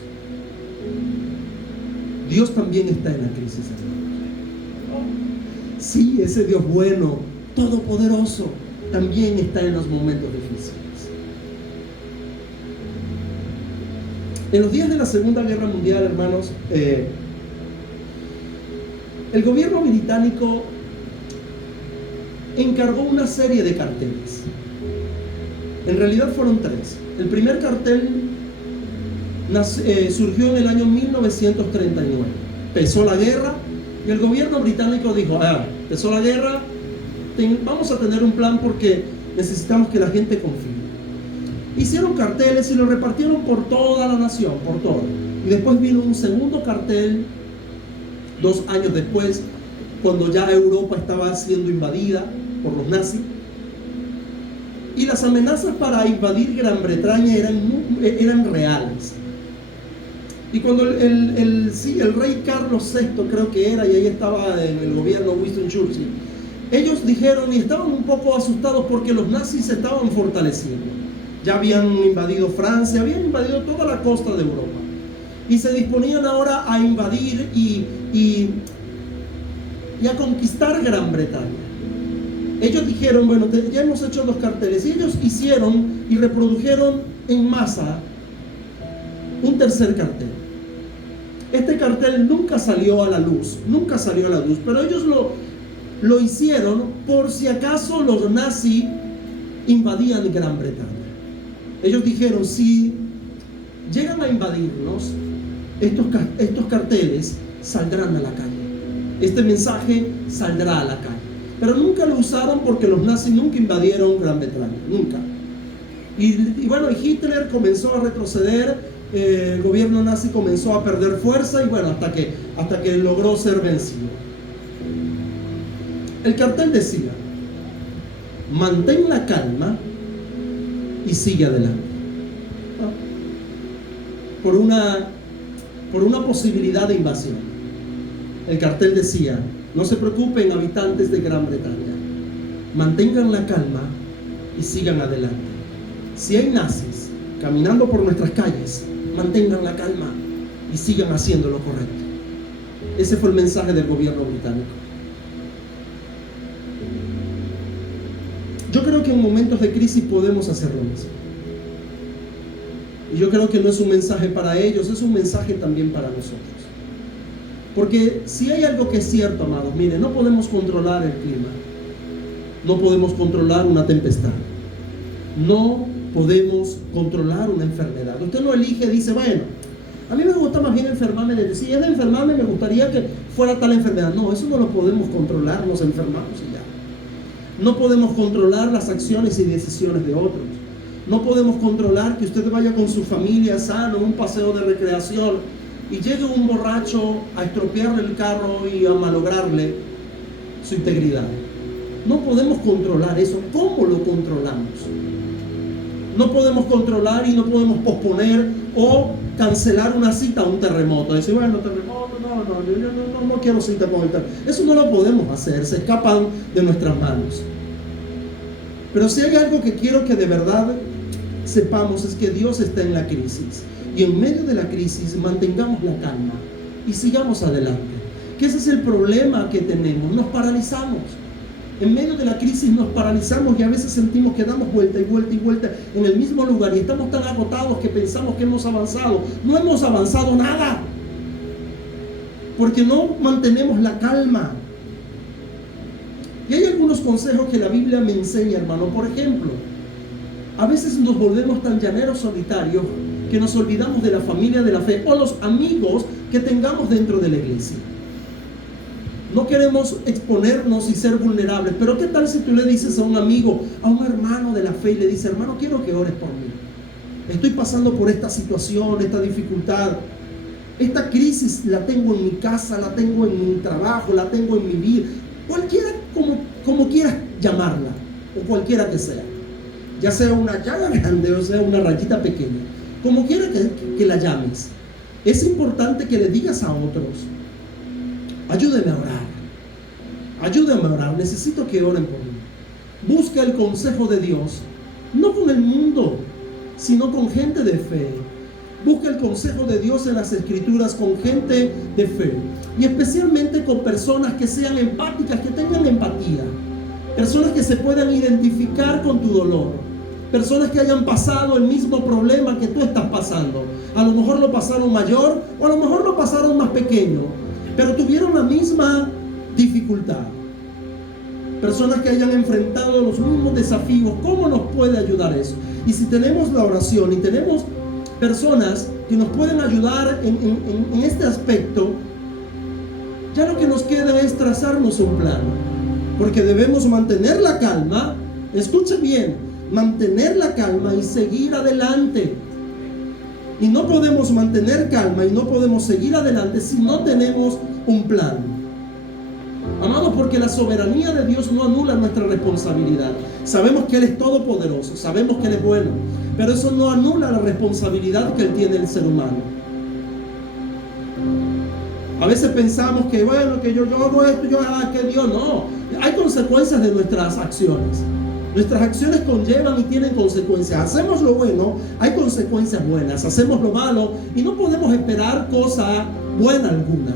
Dios también está en la crisis, hermanos. Sí, ese Dios bueno, todopoderoso, también está en los momentos difíciles. En los días de la Segunda Guerra Mundial, hermanos, el gobierno británico encargó una serie de carteles. En realidad fueron 3. El primer cartel surgió en el año 1939. Empezó la guerra y el gobierno británico dijo, empezó la guerra, vamos a tener un plan porque necesitamos que la gente confíe. Hicieron carteles y los repartieron por toda la nación, por todo. Y después vino un segundo cartel 2 años después, cuando ya Europa estaba siendo invadida por los nazis. Y las amenazas para invadir Gran Bretaña eran reales. Y cuando el rey Carlos VI, creo que era, y ahí estaba en el gobierno Winston Churchill, ellos dijeron y estaban un poco asustados porque los nazis se estaban fortaleciendo. Ya habían invadido Francia, habían invadido toda la costa de Europa. Y se disponían ahora a invadir y a conquistar Gran Bretaña. Ellos dijeron, bueno, ya hemos hecho 2 carteles. Y ellos hicieron y reprodujeron en masa un tercer cartel. Este cartel nunca salió a la luz, pero ellos lo hicieron por si acaso los nazis invadían Gran Bretaña. Ellos dijeron, si llegan a invadirnos, estos carteles saldrán a la calle. Este mensaje saldrá a la calle. Pero nunca lo usaron porque los nazis nunca invadieron Gran Bretaña, nunca. Y bueno, Hitler comenzó a retroceder el gobierno nazi comenzó a perder fuerza y bueno, hasta que logró ser vencido. El cartel decía: mantén la calma y sigue adelante. Por una posibilidad de invasión. El cartel decía: no se preocupen, habitantes de Gran Bretaña, mantengan la calma y sigan adelante. Si hay nazis caminando por nuestras calles, mantengan la calma y sigan haciendo lo correcto. Ese fue el mensaje del gobierno británico. Yo creo que en momentos de crisis podemos hacer lo mismo. Y yo creo que no es un mensaje para ellos, es un mensaje también para nosotros. Porque si hay algo que es cierto, amados, miren, no podemos controlar el clima. No podemos controlar una tempestad. No podemos controlar una enfermedad. Usted no elige, dice, bueno, a mí me gusta más bien enfermarme. Si es de enfermarme, me gustaría que fuera tal enfermedad. No, eso no lo podemos controlar, nos enfermamos y ya. No podemos controlar las acciones y decisiones de otros. No podemos controlar que usted vaya con su familia sano en un paseo de recreación y llegue un borracho a estropearle el carro y a malograrle su integridad. No podemos controlar eso. ¿Cómo lo controlamos? No podemos controlar y no podemos posponer o cancelar una cita a un terremoto. Decir, bueno, terremoto, no quiero cita con el terremoto. Eso no lo podemos hacer, se escapan de nuestras manos. Pero si hay algo que quiero que de verdad sepamos es que Dios está en la crisis. Y en medio de la crisis mantengamos la calma y sigamos adelante. Que ese es el problema que tenemos, nos paralizamos. En medio de la crisis nos paralizamos y a veces sentimos que damos vuelta y vuelta y vuelta en el mismo lugar y estamos tan agotados que pensamos que hemos avanzado. No hemos avanzado nada, porque no mantenemos la calma. Y hay algunos consejos que la Biblia me enseña, hermano. Por ejemplo, a veces nos volvemos tan llaneros solitarios que nos olvidamos de la familia de la fe o los amigos que tengamos dentro de la iglesia. No queremos exponernos y ser vulnerables, pero ¿qué tal si tú le dices a un amigo, a un hermano de la fe y le dices, hermano, quiero que ores por mí? Estoy pasando por esta situación, esta dificultad. Esta crisis la tengo en mi casa, la tengo en mi trabajo, la tengo en mi vida. Cualquiera, como quieras llamarla, o cualquiera que sea. Ya sea una llaga grande o sea una rayita pequeña. Como quiera que la llames. Es importante que le digas a otros, ayúdeme a orar. Ayúdame a orar. Necesito que oren por mí. Busca el consejo de Dios. No con el mundo, sino con gente de fe. Busca el consejo de Dios en las Escrituras con gente de fe. Y especialmente con personas que sean empáticas, que tengan empatía. Personas que se puedan identificar con tu dolor. Personas que hayan pasado el mismo problema que tú estás pasando. A lo mejor lo pasaron mayor o a lo mejor lo pasaron más pequeño, pero tuvieron la misma dificultad. Personas que hayan enfrentado los mismos desafíos. ¿Cómo nos puede ayudar eso? Y si tenemos la oración y tenemos personas que nos pueden ayudar en este aspecto, ya lo que nos queda es trazarnos un plan. Porque debemos mantener la calma. Escuche bien. Mantener la calma y seguir adelante. Y no podemos mantener calma y no podemos seguir adelante si no tenemos un plan. Amados, porque la soberanía de Dios no anula nuestra responsabilidad. Sabemos que Él es todopoderoso, sabemos que Él es bueno, pero eso no anula la responsabilidad que Él tiene el ser humano. A veces pensamos que bueno, que yo hago esto, que Dios no. Hay consecuencias de nuestras acciones. Nuestras acciones conllevan y tienen consecuencias. Hacemos lo bueno, hay consecuencias buenas. Hacemos lo malo y no podemos esperar cosa buena alguna.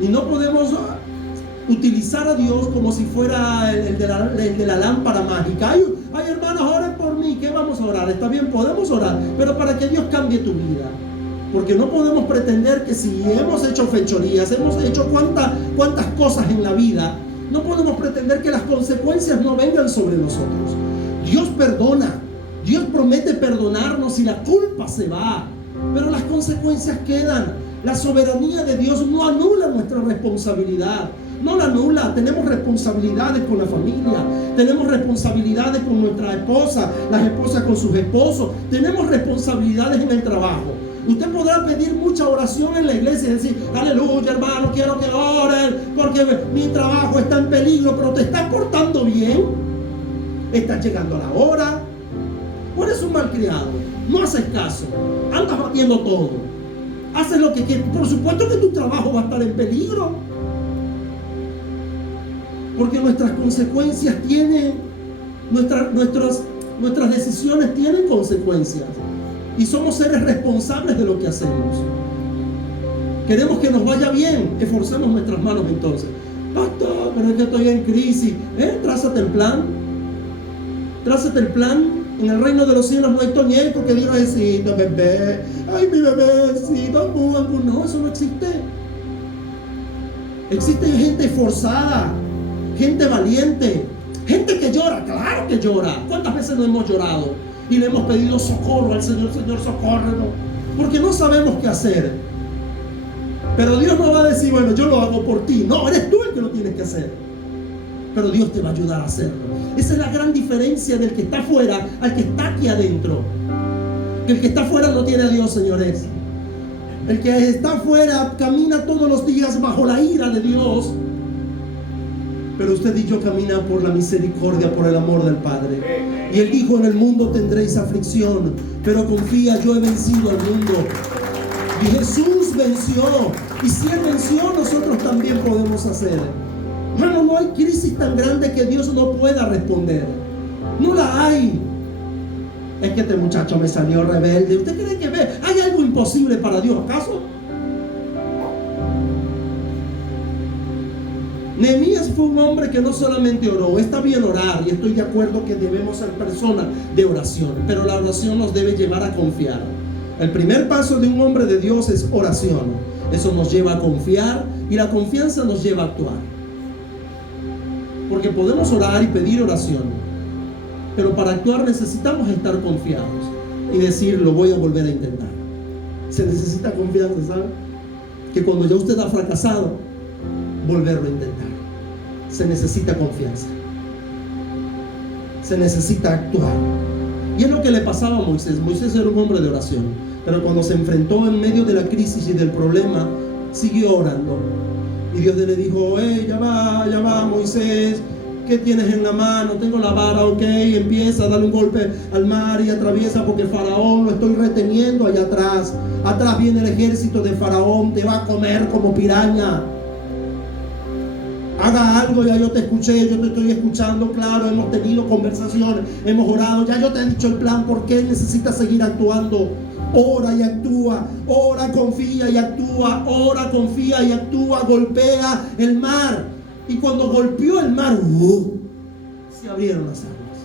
Y no podemos utilizar a Dios como si fuera el de la lámpara mágica. Ay, hermanos, oren por mí. ¿Qué vamos a orar? Está bien, podemos orar, pero para que Dios cambie tu vida. Porque no podemos pretender que si hemos hecho fechorías, hemos hecho cuantas cosas en la vida, no podemos pretender que las consecuencias no vengan sobre nosotros. Dios perdona, Dios promete perdonarnos y la culpa se va, pero las consecuencias quedan. La soberanía de Dios no anula nuestra responsabilidad. no la anula. Tenemos responsabilidades con la familia, tenemos responsabilidades con nuestra esposa, las esposas con sus esposos, tenemos responsabilidades en el trabajo. Usted podrá pedir mucha oración en la iglesia y decir: aleluya, hermano, quiero que oren porque mi trabajo está en peligro. Pero ¿te estás portando bien? ¿Estás llegando a la hora? ¿O eres un malcriado? No haces caso, andas batiendo todo, haces lo que quieres. Por supuesto que tu trabajo va a estar en peligro, porque nuestras consecuencias tienen, nuestras decisiones tienen consecuencias. Y somos seres responsables de lo que hacemos. Queremos que nos vaya bien, esforcemos nuestras manos entonces. Pastor, pero es que estoy en crisis. Trázate el plan. Trázate el plan. En el reino de los cielos no hay toñeco que diga: besito, bebé. Ay, mi bebecito, no, eso no existe. Existe gente esforzada, gente valiente, gente que llora. Claro que llora. ¿Cuántas veces no hemos llorado? Y le hemos pedido socorro al Señor: Señor, socórrenos, porque no sabemos qué hacer. Pero Dios no va a decir: bueno, yo lo hago por ti. No, eres tú el que lo tienes que hacer. Pero Dios te va a ayudar a hacerlo. Esa es la gran diferencia del que está afuera al que está aquí adentro. Que el que está afuera no tiene a Dios, señores. El que está afuera camina todos los días bajo la ira de Dios. Pero usted y yo camina por la misericordia, por el amor del Padre. Y Él dijo: en el mundo tendréis aflicción, pero confía, yo he vencido al mundo. Y Jesús venció. Y si Él venció, nosotros también podemos hacer. Hermano, no hay crisis tan grande que Dios no pueda responder. No la hay. Es que este muchacho me salió rebelde. ¿Usted cree que hay algo imposible para Dios, acaso? Nehemías fue un hombre que no solamente oró. Está bien orar, y estoy de acuerdo que debemos ser personas de oración, pero la oración nos debe llevar a confiar. El primer paso de un hombre de Dios es oración. Eso nos lleva a confiar, y la confianza nos lleva a actuar. Porque podemos orar y pedir oración, pero para actuar necesitamos estar confiados y decir: lo voy a volver a intentar. Se necesita confianza, ¿sabe? Que cuando ya usted ha fracasado, volverlo a intentar. Se necesita confianza, se necesita actuar. Y es lo que le pasaba a Moisés. Moisés era un hombre de oración, pero cuando se enfrentó en medio de la crisis y del problema, siguió orando. Y Dios le dijo: ya va, Moisés, ¿qué tienes en la mano? Tengo la vara, ok. Empieza a darle un golpe al mar y atraviesa, porque Faraón lo estoy reteniendo allá atrás. Atrás viene el ejército de Faraón, te va a comer como piraña. Haga algo, ya yo te escuché, yo te estoy escuchando, claro, hemos tenido conversaciones, hemos orado, ya yo te he dicho el plan. ¿Por qué necesitas seguir actuando? Ora y actúa, ora, confía y actúa, ora, confía y actúa. Golpea el mar. Y cuando golpeó el mar, se abrieron las aguas.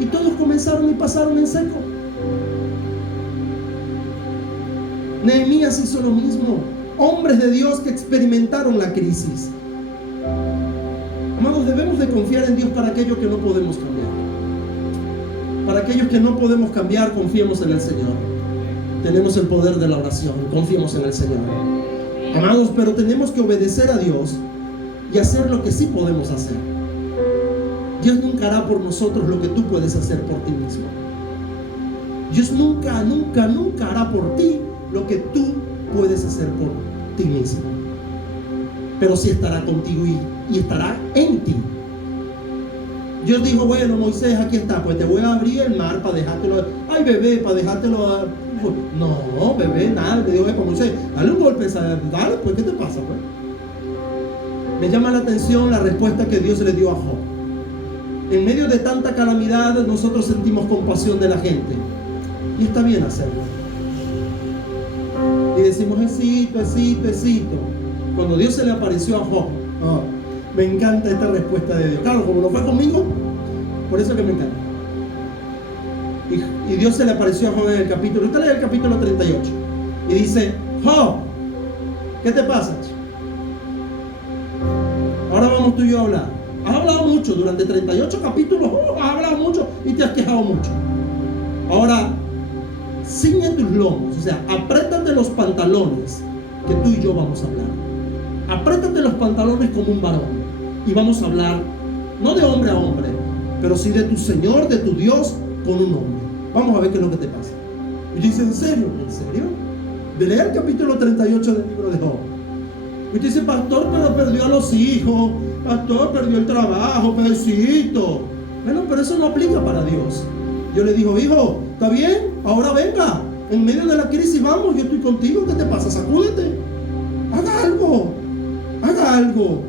Y todos comenzaron y pasaron en seco. Nehemías hizo lo mismo. Hombres de Dios que experimentaron la crisis. Amados, debemos de confiar en Dios para aquellos que no podemos cambiar. Para aquellos que no podemos cambiar, confiemos en el Señor. Tenemos el poder de la oración, confiemos en el Señor. Amados, pero tenemos que obedecer a Dios y hacer lo que sí podemos hacer. Dios nunca hará por nosotros lo que tú puedes hacer por ti mismo. Dios nunca hará por ti lo que tú puedes hacer por ti mismo. Pero sí estará contigo y estará en ti. Dios dijo: bueno, Moisés, aquí está, pues te voy a abrir el mar para dejártelo. Ay, bebé, para dejártelo. No, bebé, nada. Le digo: Moisés, dale un golpe, dale, pues, ¿qué te pasa, pues? Me llama la atención la respuesta que Dios le dio a Job. En medio de tanta calamidad, nosotros sentimos compasión de la gente, y está bien hacerlo. Y decimos: esito. Cuando Dios se le apareció a Job, me encanta esta respuesta de Dios. Claro, como no fue conmigo, por eso que me encanta. Y Dios se le apareció a Job en el capítulo, usted lee el capítulo 38, y dice: Job, ¿qué te pasa? Ahora vamos tú y yo a hablar. Has hablado mucho durante 38 capítulos, has hablado mucho y te has quejado mucho. Ahora, ciñe tus lomos, o sea, apriétate los pantalones que tú y yo vamos a hablar. Aprétate los pantalones como un varón y vamos a hablar, no de hombre a hombre, pero sí de tu Señor, de tu Dios, con un hombre. Vamos a ver qué es lo que te pasa. Y dice, ¿en serio? ¿En serio? De leer el capítulo 38 del libro de Job. Y dice, pastor, pero perdió a los hijos, pastor, perdió el trabajo, pedacito. Bueno, pero eso no aplica para Dios. Yo le digo, hijo, ¿está bien? Ahora venga, en medio de la crisis, vamos, yo estoy contigo, ¿qué te pasa? Sacúdete, haga algo, haga algo.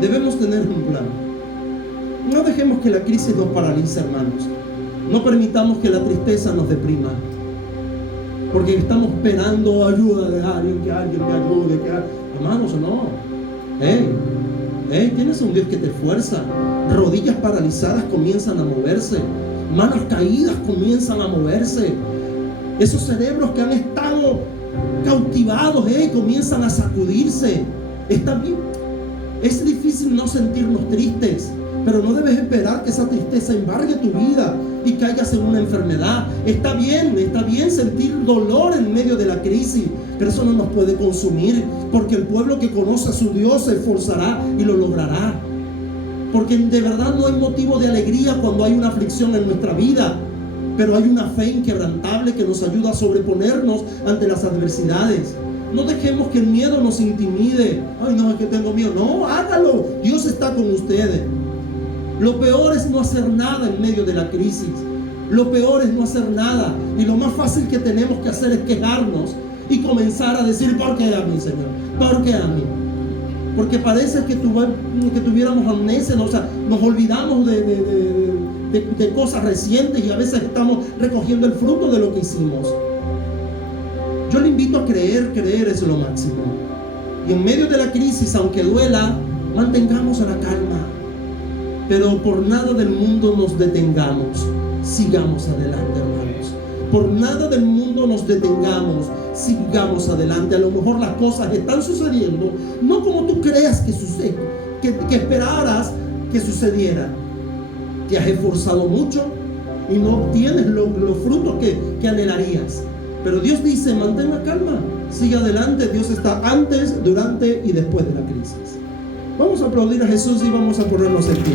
Debemos tener un plan. No dejemos que la crisis nos paralice, hermanos. No permitamos que la tristeza nos deprima, porque estamos esperando ayuda de alguien, que alguien me ayude, hermanos, no. Tienes un Dios que te fuerza. Rodillas paralizadas comienzan a moverse, manos caídas comienzan a moverse, esos cerebros que han estado cautivados comienzan a sacudirse. Está bien, es difícil no sentirnos tristes, pero no debes esperar que esa tristeza embargue tu vida y caigas en una enfermedad. Está bien sentir dolor en medio de la crisis, pero eso no nos puede consumir, porque el pueblo que conoce a su Dios se esforzará y lo logrará. Porque de verdad no hay motivo de alegría cuando hay una aflicción en nuestra vida, pero hay una fe inquebrantable que nos ayuda a sobreponernos ante las adversidades. No dejemos que el miedo nos intimide. Ay, no, es que tengo miedo. No, hágalo. Dios está con ustedes. Lo peor es no hacer nada en medio de la crisis. Lo peor es no hacer nada. Y lo más fácil que tenemos que hacer es quejarnos y comenzar a decir, ¿por qué a mí, Señor? ¿Por qué a mí? Porque parece que tuviéramos amnesia, o sea, nos olvidamos de cosas recientes y a veces estamos recogiendo el fruto de lo que hicimos. Yo le invito a creer es lo máximo. Y en medio de la crisis, aunque duela, mantengamos la calma. Pero por nada del mundo nos detengamos. Sigamos adelante, hermanos. Por nada del mundo nos detengamos. Sigamos adelante. A lo mejor las cosas están sucediendo no como tú creas que sucede, que esperaras que sucedieran. Te has esforzado mucho y no obtienes los frutos que anhelarías. Pero Dios dice, mantén la calma, sigue adelante. Dios está antes, durante y después de la crisis. Vamos a aplaudir a Jesús y vamos a ponernos en pie.